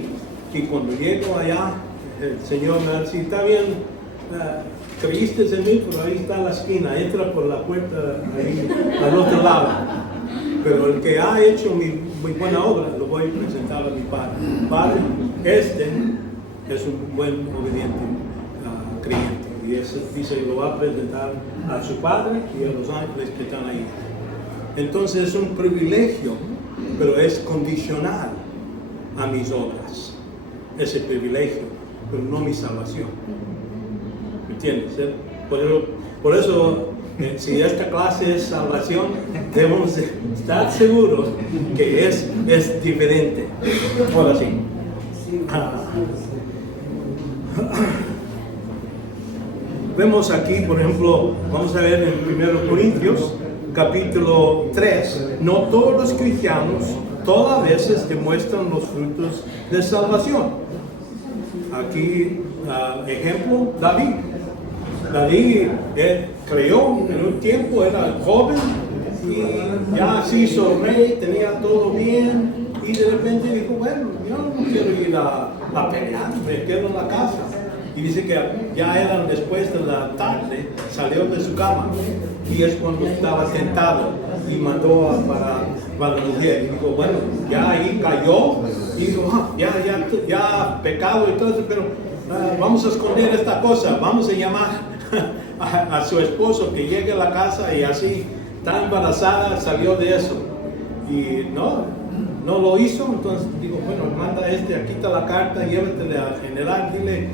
y cuando llego allá, el Señor me dice, está bien, creíste en mí, pero ahí está la esquina, entra por la puerta ahí al otro lado. Pero el que ha hecho mi buena obra, lo voy a presentar a mi Padre. Padre, este es un buen obediente creyente. Y eso dice, lo va a presentar a su Padre y a los ángeles que están ahí. Entonces es un privilegio, pero es condicional a mis obras. Ese privilegio, pero no mi salvación. ¿Me entiendes? Por eso, si esta clase es salvación, debemos estar seguros que es diferente. Ahora sí. Vemos aquí, por ejemplo, vamos a ver en 1 Corintios, capítulo 3, no todos los cristianos todas veces demuestran los frutos de salvación. Aquí, ejemplo, David. David creyó en un tiempo, era joven y ya se hizo rey, tenía todo bien, y de repente dijo, bueno, yo no quiero ir a pelear, me quedo en la casa. Y dice que ya eran después de la tarde, salió de su cama y es cuando estaba tentado y mandó para la mujer. Y dijo, bueno, ya ahí cayó y dijo, ya pecado y todo eso, pero vamos a esconder esta cosa, vamos a llamar a su esposo que llegue a la casa y así, está embarazada, salió de eso. Y no lo hizo, entonces digo, bueno, manda aquí está la carta, llévatele al general, dile,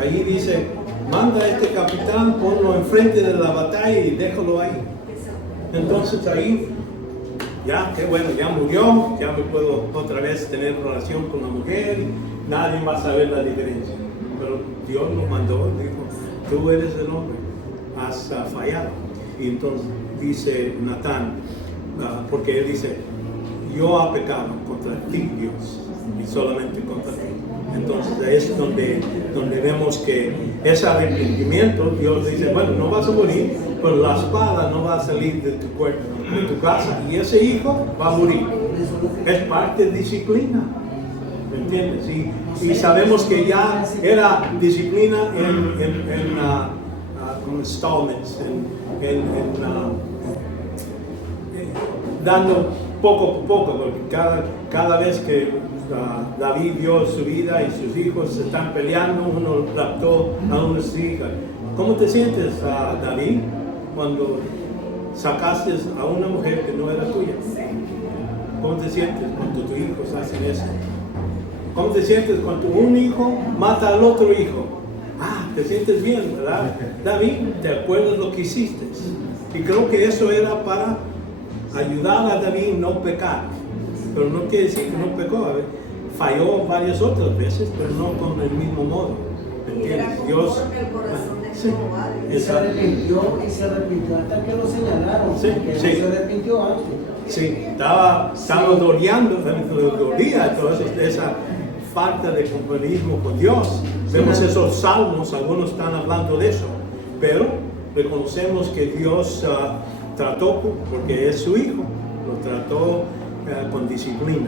ahí dice, manda a este capitán, ponlo enfrente de la batalla y déjalo ahí. Entonces ahí, ya, qué bueno, ya murió, ya me puedo otra vez tener relación con la mujer, nadie va a saber la diferencia. Pero Dios lo mandó, dijo, tú eres el hombre, has fallado. Y entonces dice Natán, porque él dice, yo he pecado contra ti, Dios, y solamente contra ti. Entonces es donde vemos que ese arrepentimiento, Dios dice, bueno, no vas a morir, pero la espada no va a salir de tu cuerpo, de tu casa, y ese hijo va a morir. Es parte de disciplina, ¿me entiendes? Y sabemos que ya era disciplina en installments, dando poco a poco, porque cada vez que David dio su vida y sus hijos se están peleando, uno raptó a una hija. ¿Cómo te sientes, David, cuando sacaste a una mujer que no era tuya? ¿Cómo te sientes cuando tus hijos hacen eso? ¿Cómo te sientes cuando un hijo mata al otro hijo? Te sientes bien, ¿verdad? David, ¿te acuerdas lo que hiciste? Y creo que eso era para ayudar a David a no pecar. Pero no quiere decir que no pecó. Falló varias otras veces, pero no con el mismo modo. ¿Entiendes? Dios. El corazón de Sí. Jehová. Y se arrepintió hasta que lo señalaron. Sí, porque sí. no se arrepintió antes. Sí, estaba dolía, entonces esa falta de compañerismo con Dios. Vemos esos salmos, algunos están hablando de eso, pero reconocemos que Dios trató, porque es su hijo, lo trató con disciplina.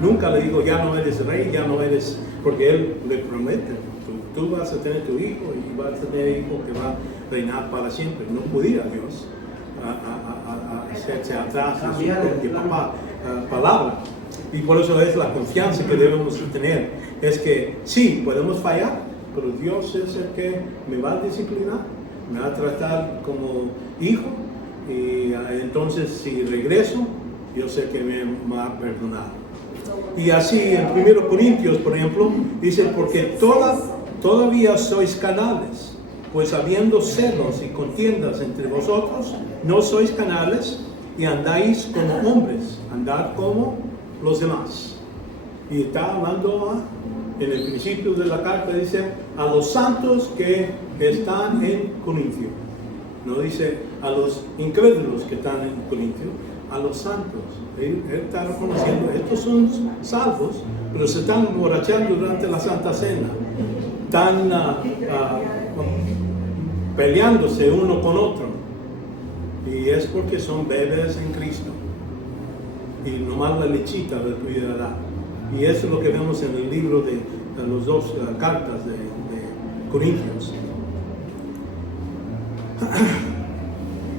Nunca le digo, ya no eres rey, ya no eres, porque él le promete, tú vas a tener tu hijo y vas a tener hijo que va a reinar para siempre. No podía Dios hacerse atrás de su propia palabra. Y por eso es la confianza que debemos tener. Es que sí, podemos fallar, pero Dios es el que me va a disciplinar, me va a tratar como hijo. Y entonces si regreso, yo sé que me va a perdonar. Y así en 1 Corintios, por ejemplo, dice, porque todavía sois carnales, pues habiendo celos y contiendas entre vosotros, no sois carnales y andáis como hombres, andad como los demás. Y está hablando en el principio de la carta, dice, a los santos que están en Corintio. No dice a los incrédulos que están en Corintio, a los santos. Él está reconociendo, estos son salvos, pero se están emborrachando durante la Santa Cena. Están peleándose uno con otro. Y es porque son bebés en Cristo. Y nomás la lechita de tu edad. Y eso es lo que vemos en el libro de las dos cartas de Corintios.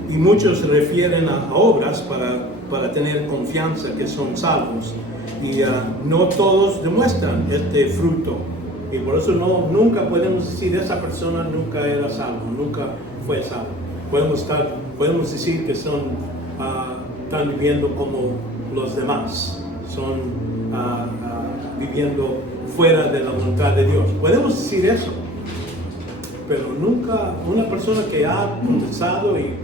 Y muchos se refieren a obras para tener confianza que son salvos. Y no todos demuestran este fruto. Y por eso nunca podemos decir esa persona nunca era salvo, nunca fue salvo. Podemos decir que están viviendo como los demás, son viviendo fuera de la voluntad de Dios. Podemos decir eso, pero nunca una persona que ha confesado y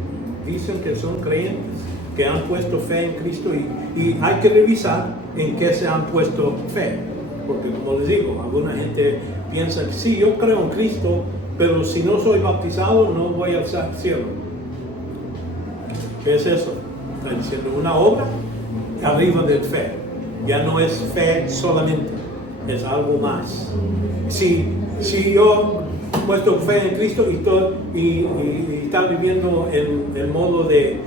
dicen que son creyentes, que han puesto fe en Cristo y hay que revisar en qué se han puesto fe. Porque como les digo, alguna gente piensa que sí, yo creo en Cristo, pero si no soy bautizado no voy al cielo. ¿Qué es eso? Está diciendo una obra arriba de fe. Ya no es fe solamente, es algo más. Si yo he puesto fe en Cristo y está viviendo en el modo del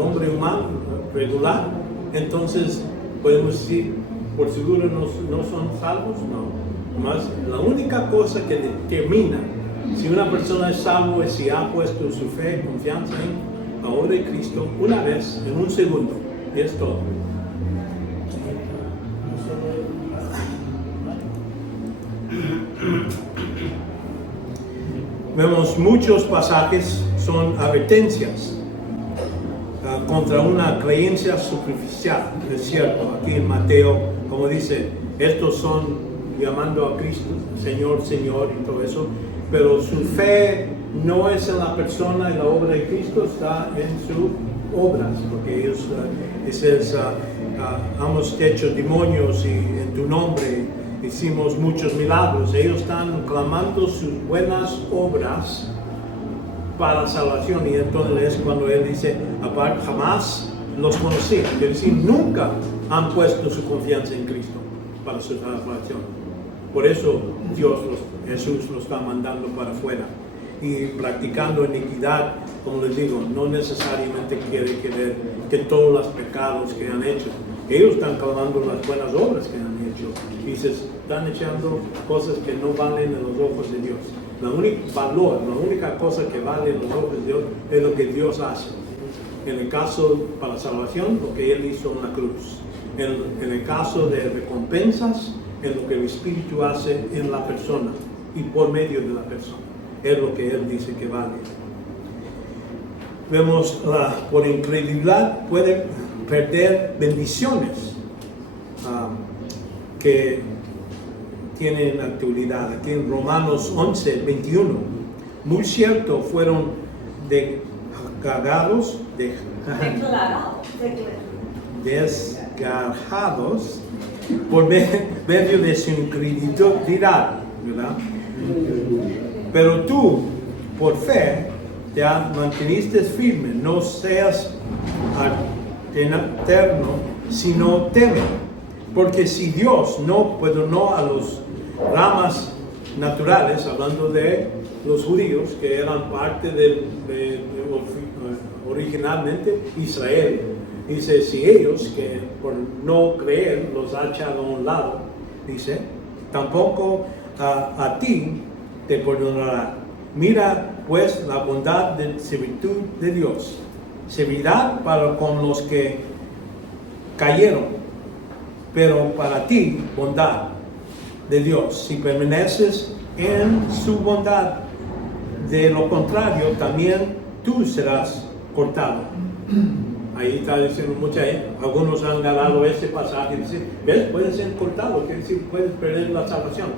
hombre humano regular, entonces podemos decir, por seguro no son salvos, no. Más la única cosa que determina si una persona es salvo es si ha puesto su fe, confianza en la obra de Cristo una vez, en un segundo. Y es todo. Vemos muchos pasajes son advertencias contra una creencia superficial. Es cierto, aquí en Mateo, como dice, estos son llamando a Cristo Señor, Señor y todo eso, pero su fe no es en la persona y la obra de Cristo, está en sus obras, porque ellos hemos hecho demonios y en tu nombre hicimos muchos milagros. Ellos están clamando sus buenas obras para salvación, y entonces es cuando él dice, aparte, jamás los conocí, quiere decir, nunca han puesto su confianza en Cristo para su salvación. Por eso Jesús los está mandando para afuera. Y practicando iniquidad, como les digo, no necesariamente quiere que todos los pecados que han hecho. Ellos están clamando las buenas obras que han hecho y se están echando cosas que no valen en los ojos de Dios. La única cosa que vale en los ojos de Dios es lo que Dios hace. En el caso para la salvación, lo que Él hizo en la cruz. En el caso de recompensas, en lo que el Espíritu hace en la persona y por medio de la persona. Es lo que Él dice que vale. Vemos, por incredulidad puede perder bendiciones que tienen actualidad. Aquí en Romanos 11, 21. Muy cierto, fueron desgarrados por medio de su incredulidad, ¿verdad? Pero tú, por fe, te manteniste firme, no seas eterno, sino teme. Porque si Dios no perdonó a los ramas naturales, hablando de los judíos, que eran parte originalmente Israel, dice, si ellos, que por no creer, los ha echado a un lado, dice, tampoco a ti te perdonará. Mira pues la bondad de servitud de Dios, severidad para con los que cayeron, pero para ti bondad de Dios, si permaneces en su bondad. De lo contrario, también tú serás cortado. Ahí está diciendo mucha gente, algunos han ganado este pasaje y dicen, ¿ves? Puedes ser cortado, quiere decir, puedes perder la salvación.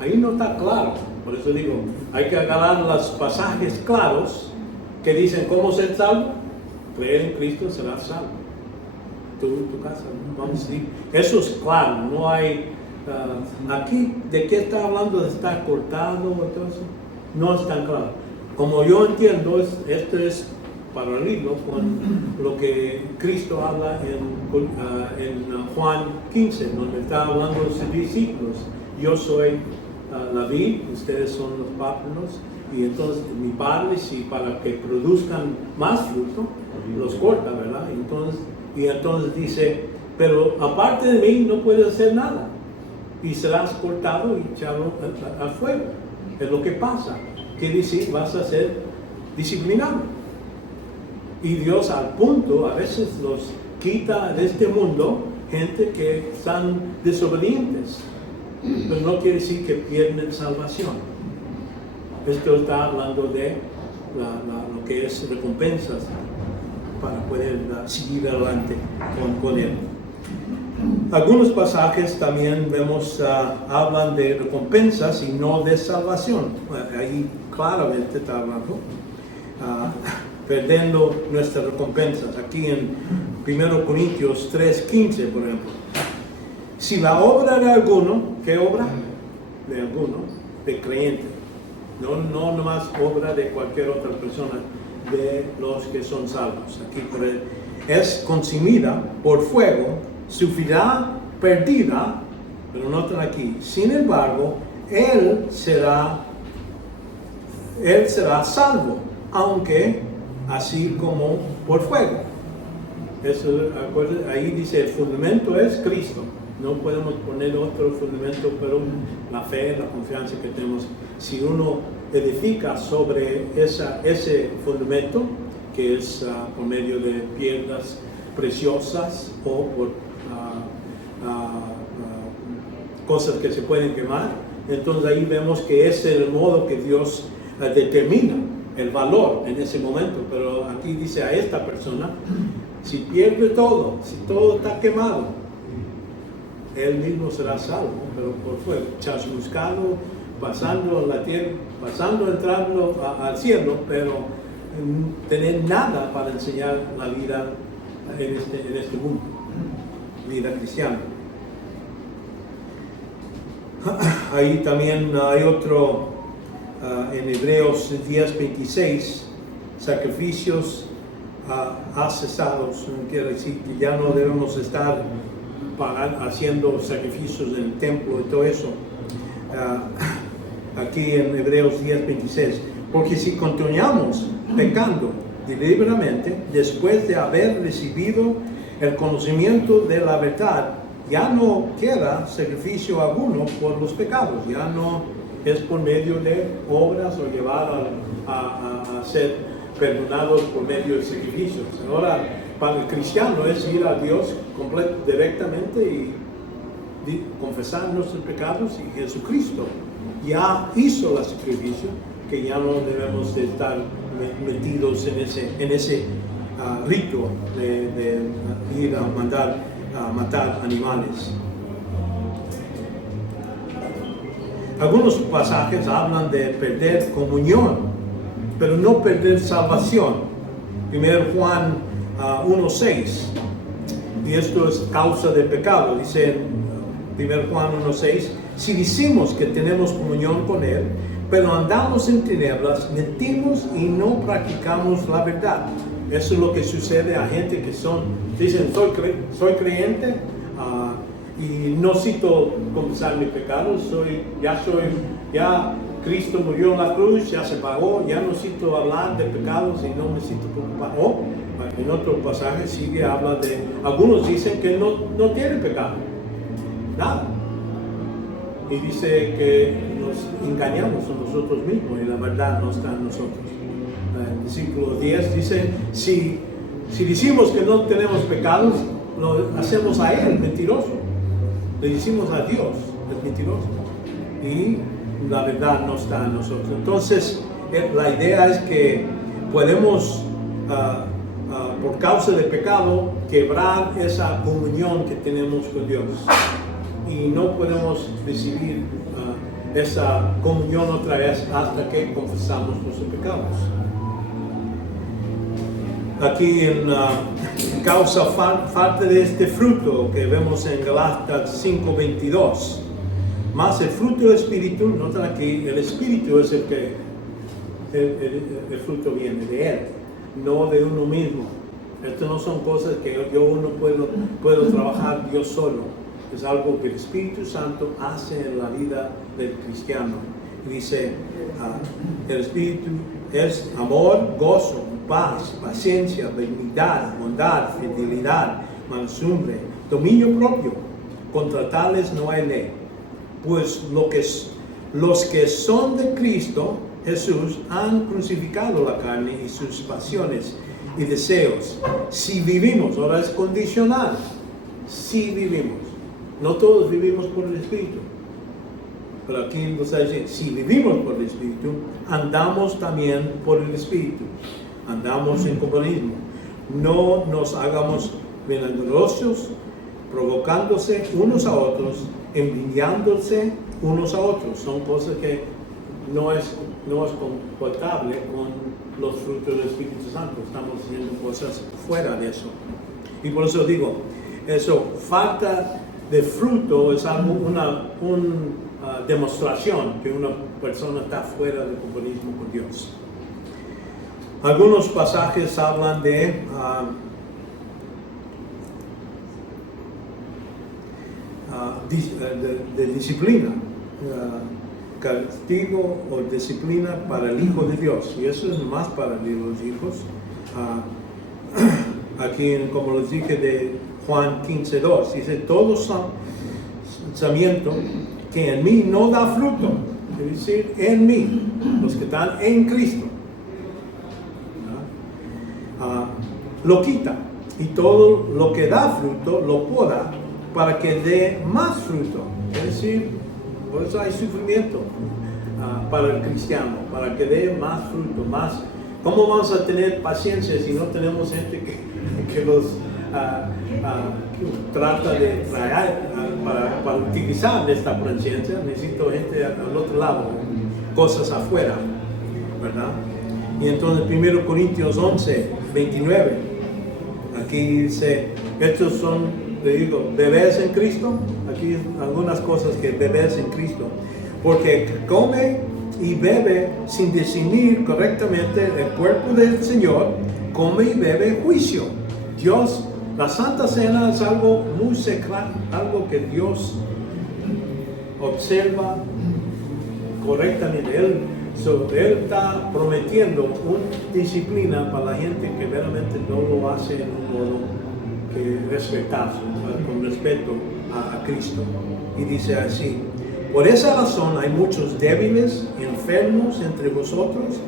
Ahí no está claro, por eso digo, hay que agarrar los pasajes claros que dicen cómo ser salvo. Creer en Cristo serás salvo. Tu casa, vamos a decir, eso es claro, no hay, aquí, ¿de qué está hablando? ¿De estar cortado o todo eso? No es tan claro. Como yo entiendo, esto es paralelo con lo que Cristo habla en Juan 15, donde está hablando de sus discípulos. Yo soy la vid, ustedes son los pámpanos, y entonces mi Padre, si para que produzcan más fruto, los corta, ¿verdad? Y entonces dice, pero aparte de mí no puedes hacer nada, y serás cortado y echado al fuego. Es lo que pasa. Quiere decir, vas a ser disciplinado. Y Dios al punto a veces los quita de este mundo gente que están desobedientes. Pero no quiere decir que pierden salvación. Esto está hablando de lo que es recompensas para poder seguir adelante con Él. Algunos pasajes también vemos, hablan de recompensas y no de salvación. Ahí claramente está hablando, perdiendo nuestras recompensas. Aquí en 1 Corintios 3:15, por ejemplo. Si la obra de alguno, ¿qué obra? De alguno, de creyente. No nomás obra de cualquier otra persona, de los que son salvos. Aquí es consumida por fuego, sufrirá perdida, pero noten aquí, sin embargo, él será salvo, aunque así como por fuego. Eso, ahí dice, el fundamento es Cristo. No podemos poner otro fundamento, pero la fe, la confianza que tenemos. Si uno edifica sobre ese fundamento, que es por medio de piedras preciosas o por cosas que se pueden quemar, entonces ahí vemos que ese es el modo que Dios determina el valor en ese momento. Pero aquí dice a esta persona, si pierde todo, si todo está quemado, él mismo será salvo, pero por fuera, chasmuscado, pasando la tierra, pasando, entrando al cielo, pero tener nada para enseñar la vida en este mundo, vida cristiana. Ahí también hay otro, en Hebreos 10:26, sacrificios cesados, quiere decir que ya no debemos estar haciendo sacrificios en el templo y todo eso. Aquí en Hebreos 10:26, porque si continuamos pecando deliberadamente después de haber recibido el conocimiento de la verdad, ya no queda sacrificio alguno por los pecados, ya no es por medio de obras o llevar a ser perdonados por medio de sacrificios. Ahora, para el cristiano es ir a Dios directamente y confesar nuestros pecados, y Jesucristo ya hizo el sacrificio, que ya no debemos de estar metidos en ese rito de ir a matar animales. Algunos pasajes hablan de perder comunión, pero no perder salvación. 1 Juan 1:6, y esto es causa de pecado. Dice en 1 Juan 1:6, si decimos que tenemos comunión con Él, pero andamos en tinieblas, mentimos y no practicamos la verdad. Eso es lo que sucede a gente que dicen, soy creyente, y no necesito confesar mis pecados, ya Cristo murió en la cruz, ya se pagó, ya no necesito hablar de pecados y no necesito preocupar. O en otro pasaje sigue, habla de, algunos dicen que no tienen pecado, nada. Y dice que nos engañamos a nosotros mismos y la verdad no está en nosotros. El versículo 10 dice, si decimos que no tenemos pecados, lo hacemos a Él mentiroso. Le decimos a Dios, es mentiroso. Y la verdad no está en nosotros. Entonces, la idea es que podemos, por causa del pecado, quebrar esa comunión que tenemos con Dios. Y no podemos recibir esa comunión otra vez hasta que confesamos nuestros pecados. Aquí en causa falta de este fruto que vemos en Gálatas 5:22. Más el fruto del Espíritu, notan aquí, el Espíritu es el que el fruto viene de Él, no de uno mismo. Estas no son cosas que uno puedo trabajar yo solo. Es algo que el Espíritu Santo hace en la vida del cristiano. Dice, el Espíritu es amor, gozo, paz, paciencia, benignidad, bondad, fidelidad, mansedumbre, dominio propio. Contra tales no hay ley. Pues los que son de Cristo Jesús han crucificado la carne y sus pasiones y deseos. Si vivimos, ahora es condicional, si vivimos. No todos vivimos por el Espíritu. Pero aquí nos dice, si vivimos por el Espíritu, andamos también por el Espíritu. Andamos en compañerismo. No nos hagamos venenosos, provocándose unos a otros, envidiándose unos a otros. Son cosas que no es compatible con los frutos del Espíritu Santo. Estamos haciendo cosas fuera de eso. Y por eso digo, falta de fruto es algo, una demostración que una persona está fuera del compañerismo con Dios. Algunos pasajes hablan de disciplina, castigo o disciplina para el Hijo de Dios, y eso es más para los hijos. Aquí, como les dije de Juan 15:2, dice, todo sarmiento que en mí no da fruto, es decir, en mí, los que están en Cristo, lo quita, y todo lo que da fruto lo poda para que dé más fruto. Es decir, por eso hay sufrimiento. para el cristiano, para que dé más fruto, más. ¿Cómo vamos a tener paciencia si no tenemos gente que los trata de traer para utilizar esta paciencia? Necesito gente al otro lado, cosas afuera, ¿verdad? Y entonces 1 Corintios 11, 29, aquí dice, estos son, le digo, bebés en Cristo. Aquí algunas cosas que bebés en Cristo, porque come y bebe sin discernir correctamente el cuerpo del Señor, come y bebe juicio. Dios, la Santa Cena es algo muy secreto, algo que Dios observa correctamente. Él está prometiendo una disciplina para la gente que verdaderamente no lo hace en un modo que respetarse, con respeto a Cristo. Y dice así: por esa razón hay muchos débiles, enfermos entre vosotros,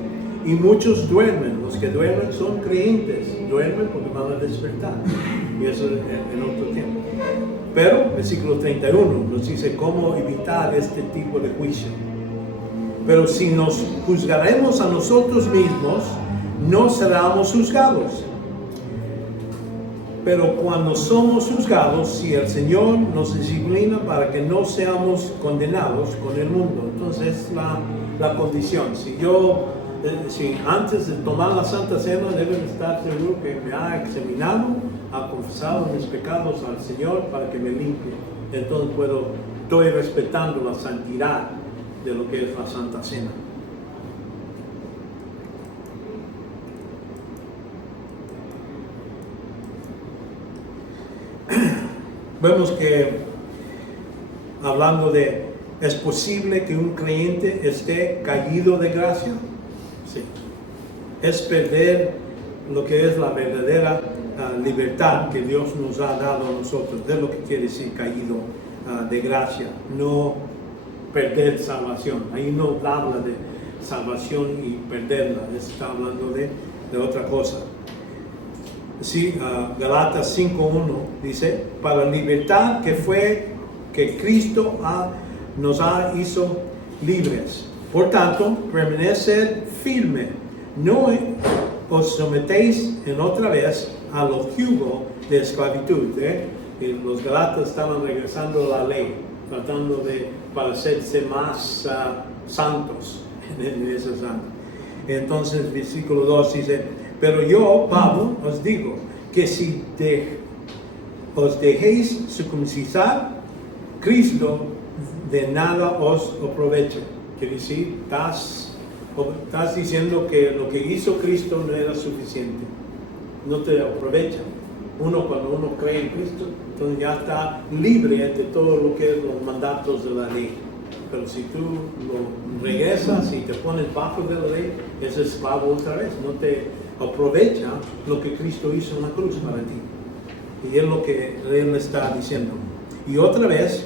y muchos duermen. Los que duermen son creyentes, duermen porque van a despertar. Y eso es en otro tiempo. Pero, versículo 31, nos dice cómo evitar este tipo de juicio. Pero si nos juzgaremos a nosotros mismos, no seremos juzgados. Pero cuando somos juzgados, si el Señor nos disciplina para que no seamos condenados con el mundo. Entonces es la condición. Si antes de tomar la Santa Cena deben estar seguros que me ha examinado, ha confesado mis pecados al Señor para que me limpie. Entonces estoy respetando la santidad de lo que es la Santa Cena. Vemos que, hablando de, ¿es posible que un creyente esté caído de gracia? Sí. Es perder lo que es la verdadera libertad que Dios nos ha dado a nosotros. Es lo que quiere decir caído de gracia. No perder salvación. Ahí no habla de salvación y perderla. Está hablando de otra cosa. Sí, Galatas 5:1 dice, para la libertad que Cristo nos hizo libres. Por tanto, permaneced firme. No os sometéis en otra vez a los yugos de esclavitud. Y los Galatas estaban regresando a la ley, tratando para hacerse más santos en ese santo. Entonces, versículo 2 dice, pero yo, Pablo, os digo que si os dejéis circuncidar, Cristo de nada os aprovecha. Quiere decir, estás diciendo que lo que hizo Cristo no era suficiente. No te aprovecha. Cuando uno cree en Cristo, entonces ya está libre de todo lo que es los mandatos de la ley. Pero si tú lo regresas y te pones bajo de la ley, es esclavo otra vez. No te aprovecha lo que Cristo hizo en la cruz para ti. Y es lo que Él está diciendo. Y otra vez,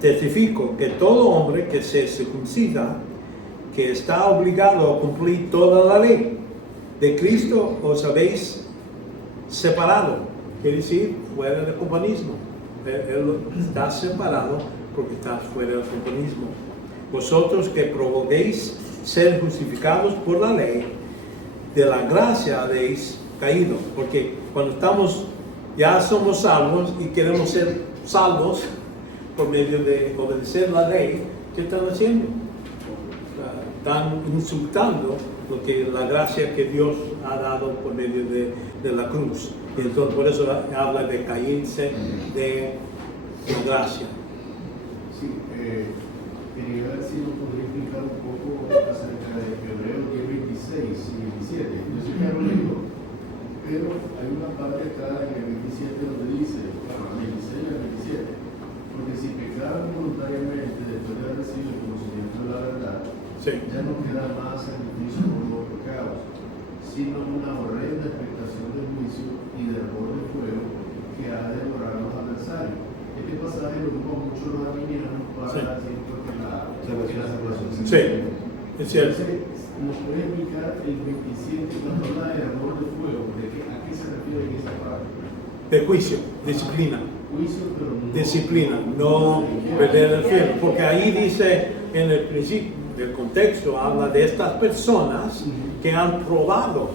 testifico que todo hombre que se circuncida, que está obligado a cumplir toda la ley, de Cristo os habéis separado. Quiere decir, fuera del compañismo. Él está separado porque estás fuera del compañismo. Vosotros que provoquéis ser justificados por la ley, de la gracia habéis caído. Porque cuando ya somos salvos y queremos ser salvos por medio de obedecer la ley, ¿qué están haciendo? Están insultando la gracia que Dios ha dado por medio de la cruz. Y entonces por eso habla de caerse de gracia. Sí, quería ver si nos podría explicar un poco acerca de Hebreos 10:26 y 17. Yo sé que lo leído, pero hay una parte acá en el 27 donde dice, 26 al 27, porque si pecaron voluntariamente después de haber recibido el conocimiento de la verdad, sí, ya no queda más sacrificio por los pecados, sino una horrenda expectación del juicio y del horno de fuego que ha de devorar a los adversarios. Este pasaje lo ocupa mucho los arminianos para decir que la salvación. Sí, es cierto. Entonces, ¿nos puede explicar el 27 cuando habla del horno de fuego? ¿A qué se refiere en esa parte? De juicio, disciplina. juicio, pero no disciplina, no perder el cielo. Porque ahí dice en el principio, el contexto habla de estas personas que han probado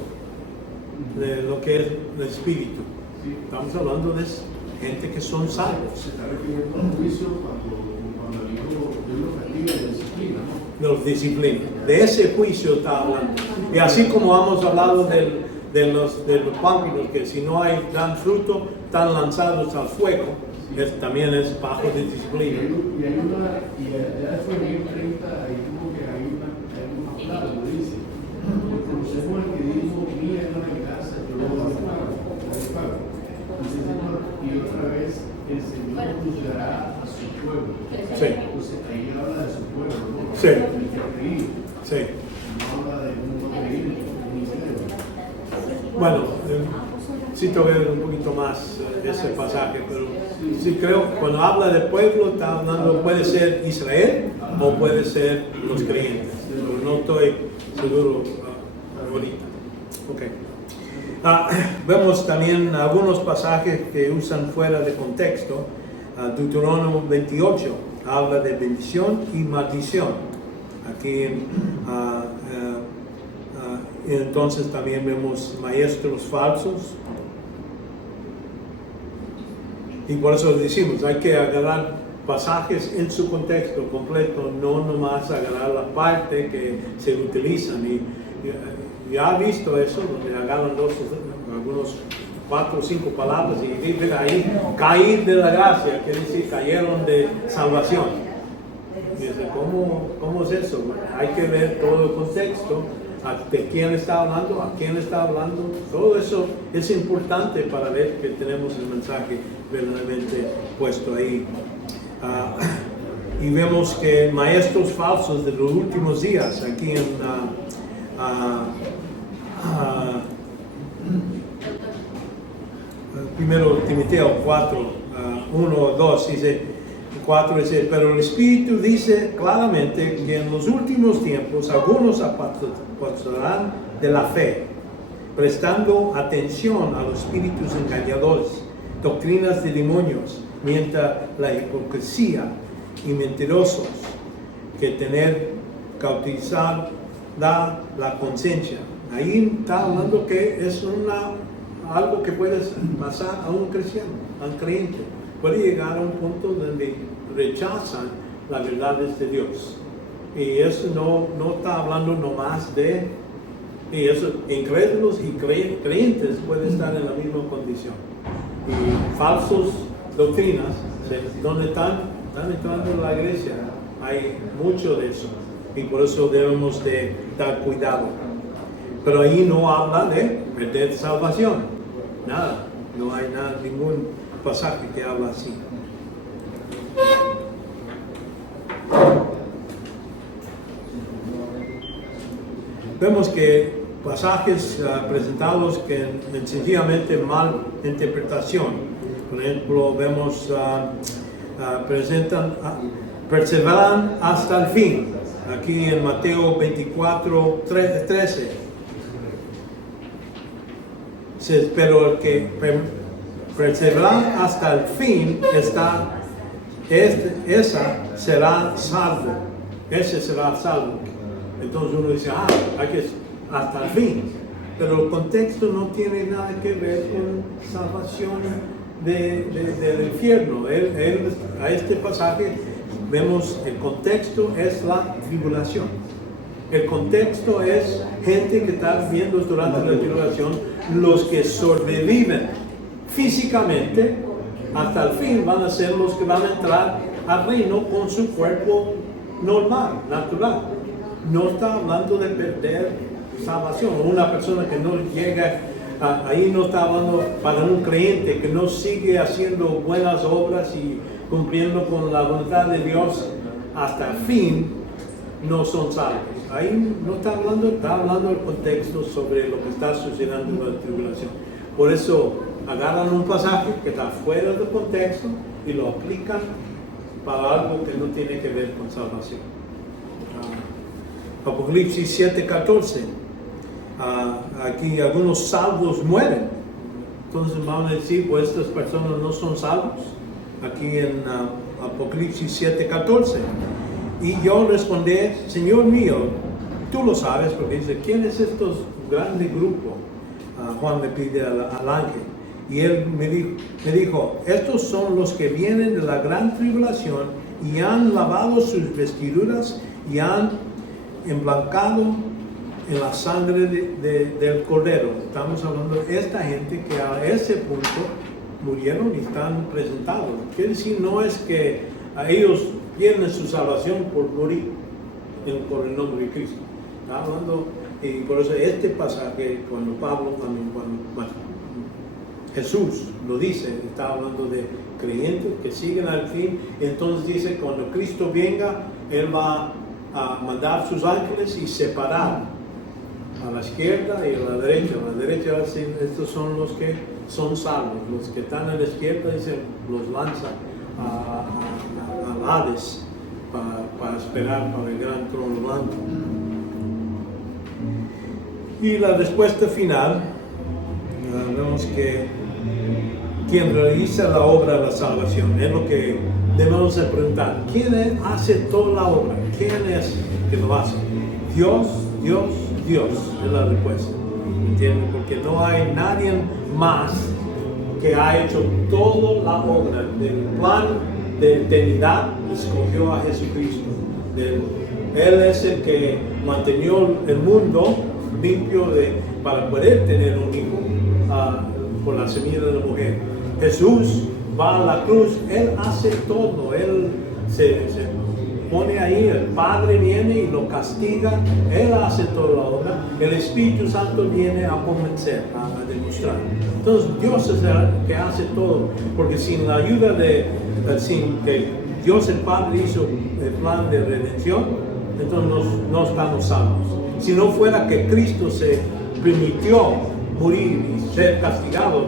de lo que es el Espíritu. Sí. Estamos hablando de gente que son salvos. Se está refiriendo al juicio cuando el Hijo Dios lo castiga y lo disciplina, ¿no? Los disciplina. De ese juicio está hablando. Y así como hemos hablado de los pámpanos, que si no hay gran fruto, están lanzados al fuego, también es bajo de disciplina. Y ya después de 30, ahí como que hay una palabra, lo dice. Conocemos al que dijo, mía es la casa, yo lo pago. Dice el Señor, y otra vez el Señor juzgará a su pueblo. Sí. Entonces ahí habla de su pueblo, ¿no? Sí. El que ha creído. Sí. No habla de un no creído, ni creo. Bueno, sí te voy a ver un poquito más ese pasaje, pero sí creo, cuando habla de pueblo, está hablando, puede ser Israel o puede ser los creyentes, pero no estoy seguro ahorita. Okay. Vemos también algunos pasajes que usan fuera de contexto. Deuteronomio 28 habla de bendición y maldición. Aquí entonces también vemos maestros falsos. Y por eso decimos, hay que agarrar pasajes en su contexto completo, no nomás agarrar la parte que se utilizan. Y ya he visto eso, donde agarran algunos 4 o 5 palabras y dicen ahí, caer de la gracia, quiere decir, cayeron de salvación. Y dice, ¿cómo es eso? Hay que ver todo el contexto, de quién está hablando, a quién está hablando. Todo eso es importante para ver que tenemos el mensaje verdaderamente puesto ahí. Y vemos que maestros falsos de los últimos días, aquí en primero Timoteo 4, 1 o 2, dice, 4 dice, pero el Espíritu dice claramente que en los últimos tiempos algunos apartarán de la fe, prestando atención a los espíritus engañadores, doctrinas de demonios, mientras la hipocresía y mentirosos que tener cauterizar da la conciencia. Ahí está hablando que es algo que puede pasar a un cristiano, a un creyente. Puede llegar a un punto donde rechazan las verdades de Dios. Y eso no está hablando nomás de, y eso, incrédulos y creyentes pueden estar en la misma condición. Y falsos doctrinas, donde están entrando en la iglesia, hay mucho de eso. Y por eso debemos de dar cuidado. Pero ahí no habla de perder salvación. Nada, no hay ningún pasaje que habla así. Vemos que pasajes presentados que sencillamente mal interpretación. Por ejemplo, vemos perseveran hasta el fin. Aquí en Mateo 24, 13. Pero el que persevera hasta el fin esa será salvo. Ese será salvo. Entonces uno dice, hay que hasta el fin. Pero el contexto no tiene nada que ver con salvación del infierno. A este pasaje vemos el contexto es la tribulación. El contexto es gente que está viviendo durante la tribulación. Los que sobreviven físicamente hasta el fin van a ser los que van a entrar al reino con su cuerpo normal, natural. No está hablando de perder salvación. Una persona que no llega, ahí no está hablando para un creyente que no sigue haciendo buenas obras y cumpliendo con la voluntad de Dios hasta el fin, no son salvos. Ahí no está hablando del contexto sobre lo que está sucediendo en la tribulación. Por eso agarran un pasaje que está fuera del contexto y lo aplican para algo que no tiene que ver con salvación. Apocalipsis 7:14. Aquí algunos salvos mueren. Entonces van a decir, pues estas personas no son salvos. aquí en Apocalipsis 7:14. Y yo respondí, Señor mío, tú lo sabes, porque dice, ¿quién es estos grandes grupos? Juan le pide al ángel. Y él me dijo, estos son los que vienen de la gran tribulación y han lavado sus vestiduras y han emblancado en la sangre del Cordero. Estamos hablando de esta gente que a ese punto murieron y están presentados. Quiere decir, no es que a ellos pierden su salvación por morir por el nombre de Cristo. Está hablando, y por eso este pasaje, cuando Jesús lo dice, está hablando de creyentes que siguen al fin. Entonces dice, cuando Cristo venga, Él va a mandar sus ángeles y separar a la izquierda y a la derecha. A la derecha va a decir, estos son los que son salvos. Los que están a la izquierda, dice, los lanza al Hades para esperar para el gran trono blanco. Y la respuesta final, vemos que quien realiza la obra de la salvación es lo que debemos de preguntar. ¿Quién hace toda la obra? ¿Quién es que lo hace? Dios, Dios, Dios es la respuesta. ¿Entienden? Porque no hay nadie más que ha hecho toda la obra del plan de eternidad. Escogió a Jesucristo. Él es el que mantenió el mundo limpio para poder tener un hijo por la semilla de la mujer. Jesús va a la cruz, Él hace todo, Él se pone ahí, el Padre viene y lo castiga, Él hace toda la obra, el Espíritu Santo viene a convencer, a demostrar. Entonces Dios es el que hace todo, porque sin la ayuda sin que Dios el Padre hizo el plan de redención, entonces no estamos salvos. Si no fuera que Cristo se permitió morir y ser castigado,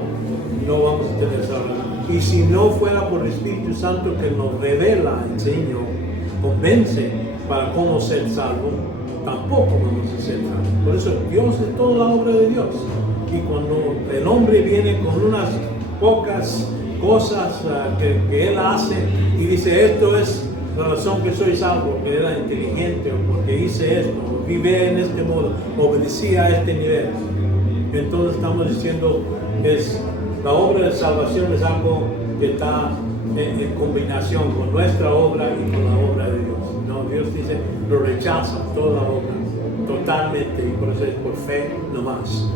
no vamos a tener salvación. Y si no fuera por el Espíritu Santo que nos revela, enseña, convence para cómo ser salvo, tampoco vamos a ser salvos. Por eso Dios es toda la obra de Dios. Y cuando el hombre viene con unas pocas cosas que él hace y dice, esto es la razón que soy salvo, porque era inteligente, o porque hice esto, o vive en este modo, obedecía a este nivel. Entonces estamos diciendo que la obra de salvación es algo que está en combinación con nuestra obra y con la obra de Dios. No, Dios dice, lo rechaza toda la obra, totalmente, y por eso es por fe nomás.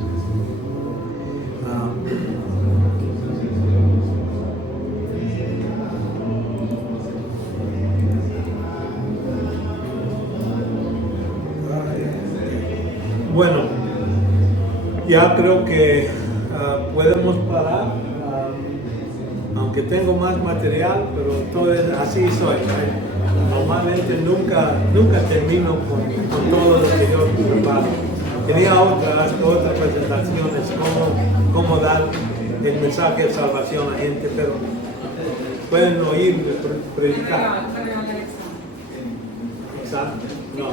Bueno, ya creo que podemos parar, aunque tengo más material, pero todo es, así soy. Normalmente nunca termino con todo lo que yo preparo. Tenía otras presentaciones, cómo dar el mensaje de salvación a la gente, pero pueden oír predicar. ¿Exacto? No.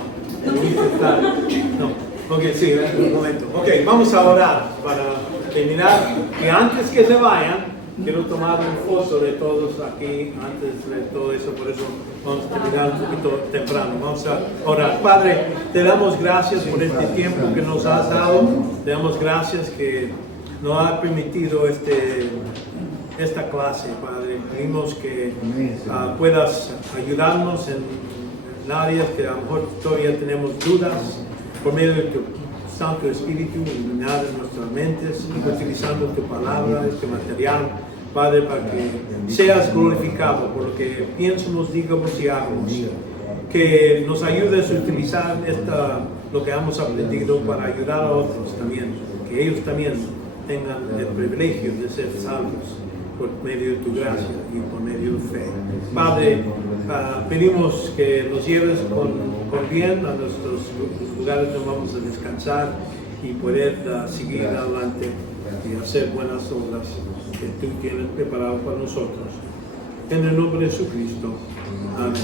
Ok, sí, un momento. Ok, vamos a orar para terminar. Y antes que se vayan, quiero tomar una foto de todos aquí, antes de todo eso, por eso vamos a terminar un poquito temprano. Vamos a orar. Padre, te damos gracias por este tiempo que nos has dado. Te damos gracias que nos has permitido esta clase, Padre. Pedimos que puedas ayudarnos en áreas que a lo mejor todavía tenemos dudas. Por medio de tu Santo Espíritu, iluminar nuestras mentes, utilizando tu palabra, este material, Padre, para que seas glorificado por lo que piensamos, digamos y hagamos. Que nos ayudes a utilizar lo que hemos aprendido para ayudar a otros también, que ellos también tengan el privilegio de ser salvos por medio de tu gracia y por medio de fe. Padre, pedimos que nos lleves con bien a nuestros lugares donde vamos a descansar y poder seguir adelante y hacer buenas obras que tú tienes preparado para nosotros. En el nombre de Jesucristo. Amén.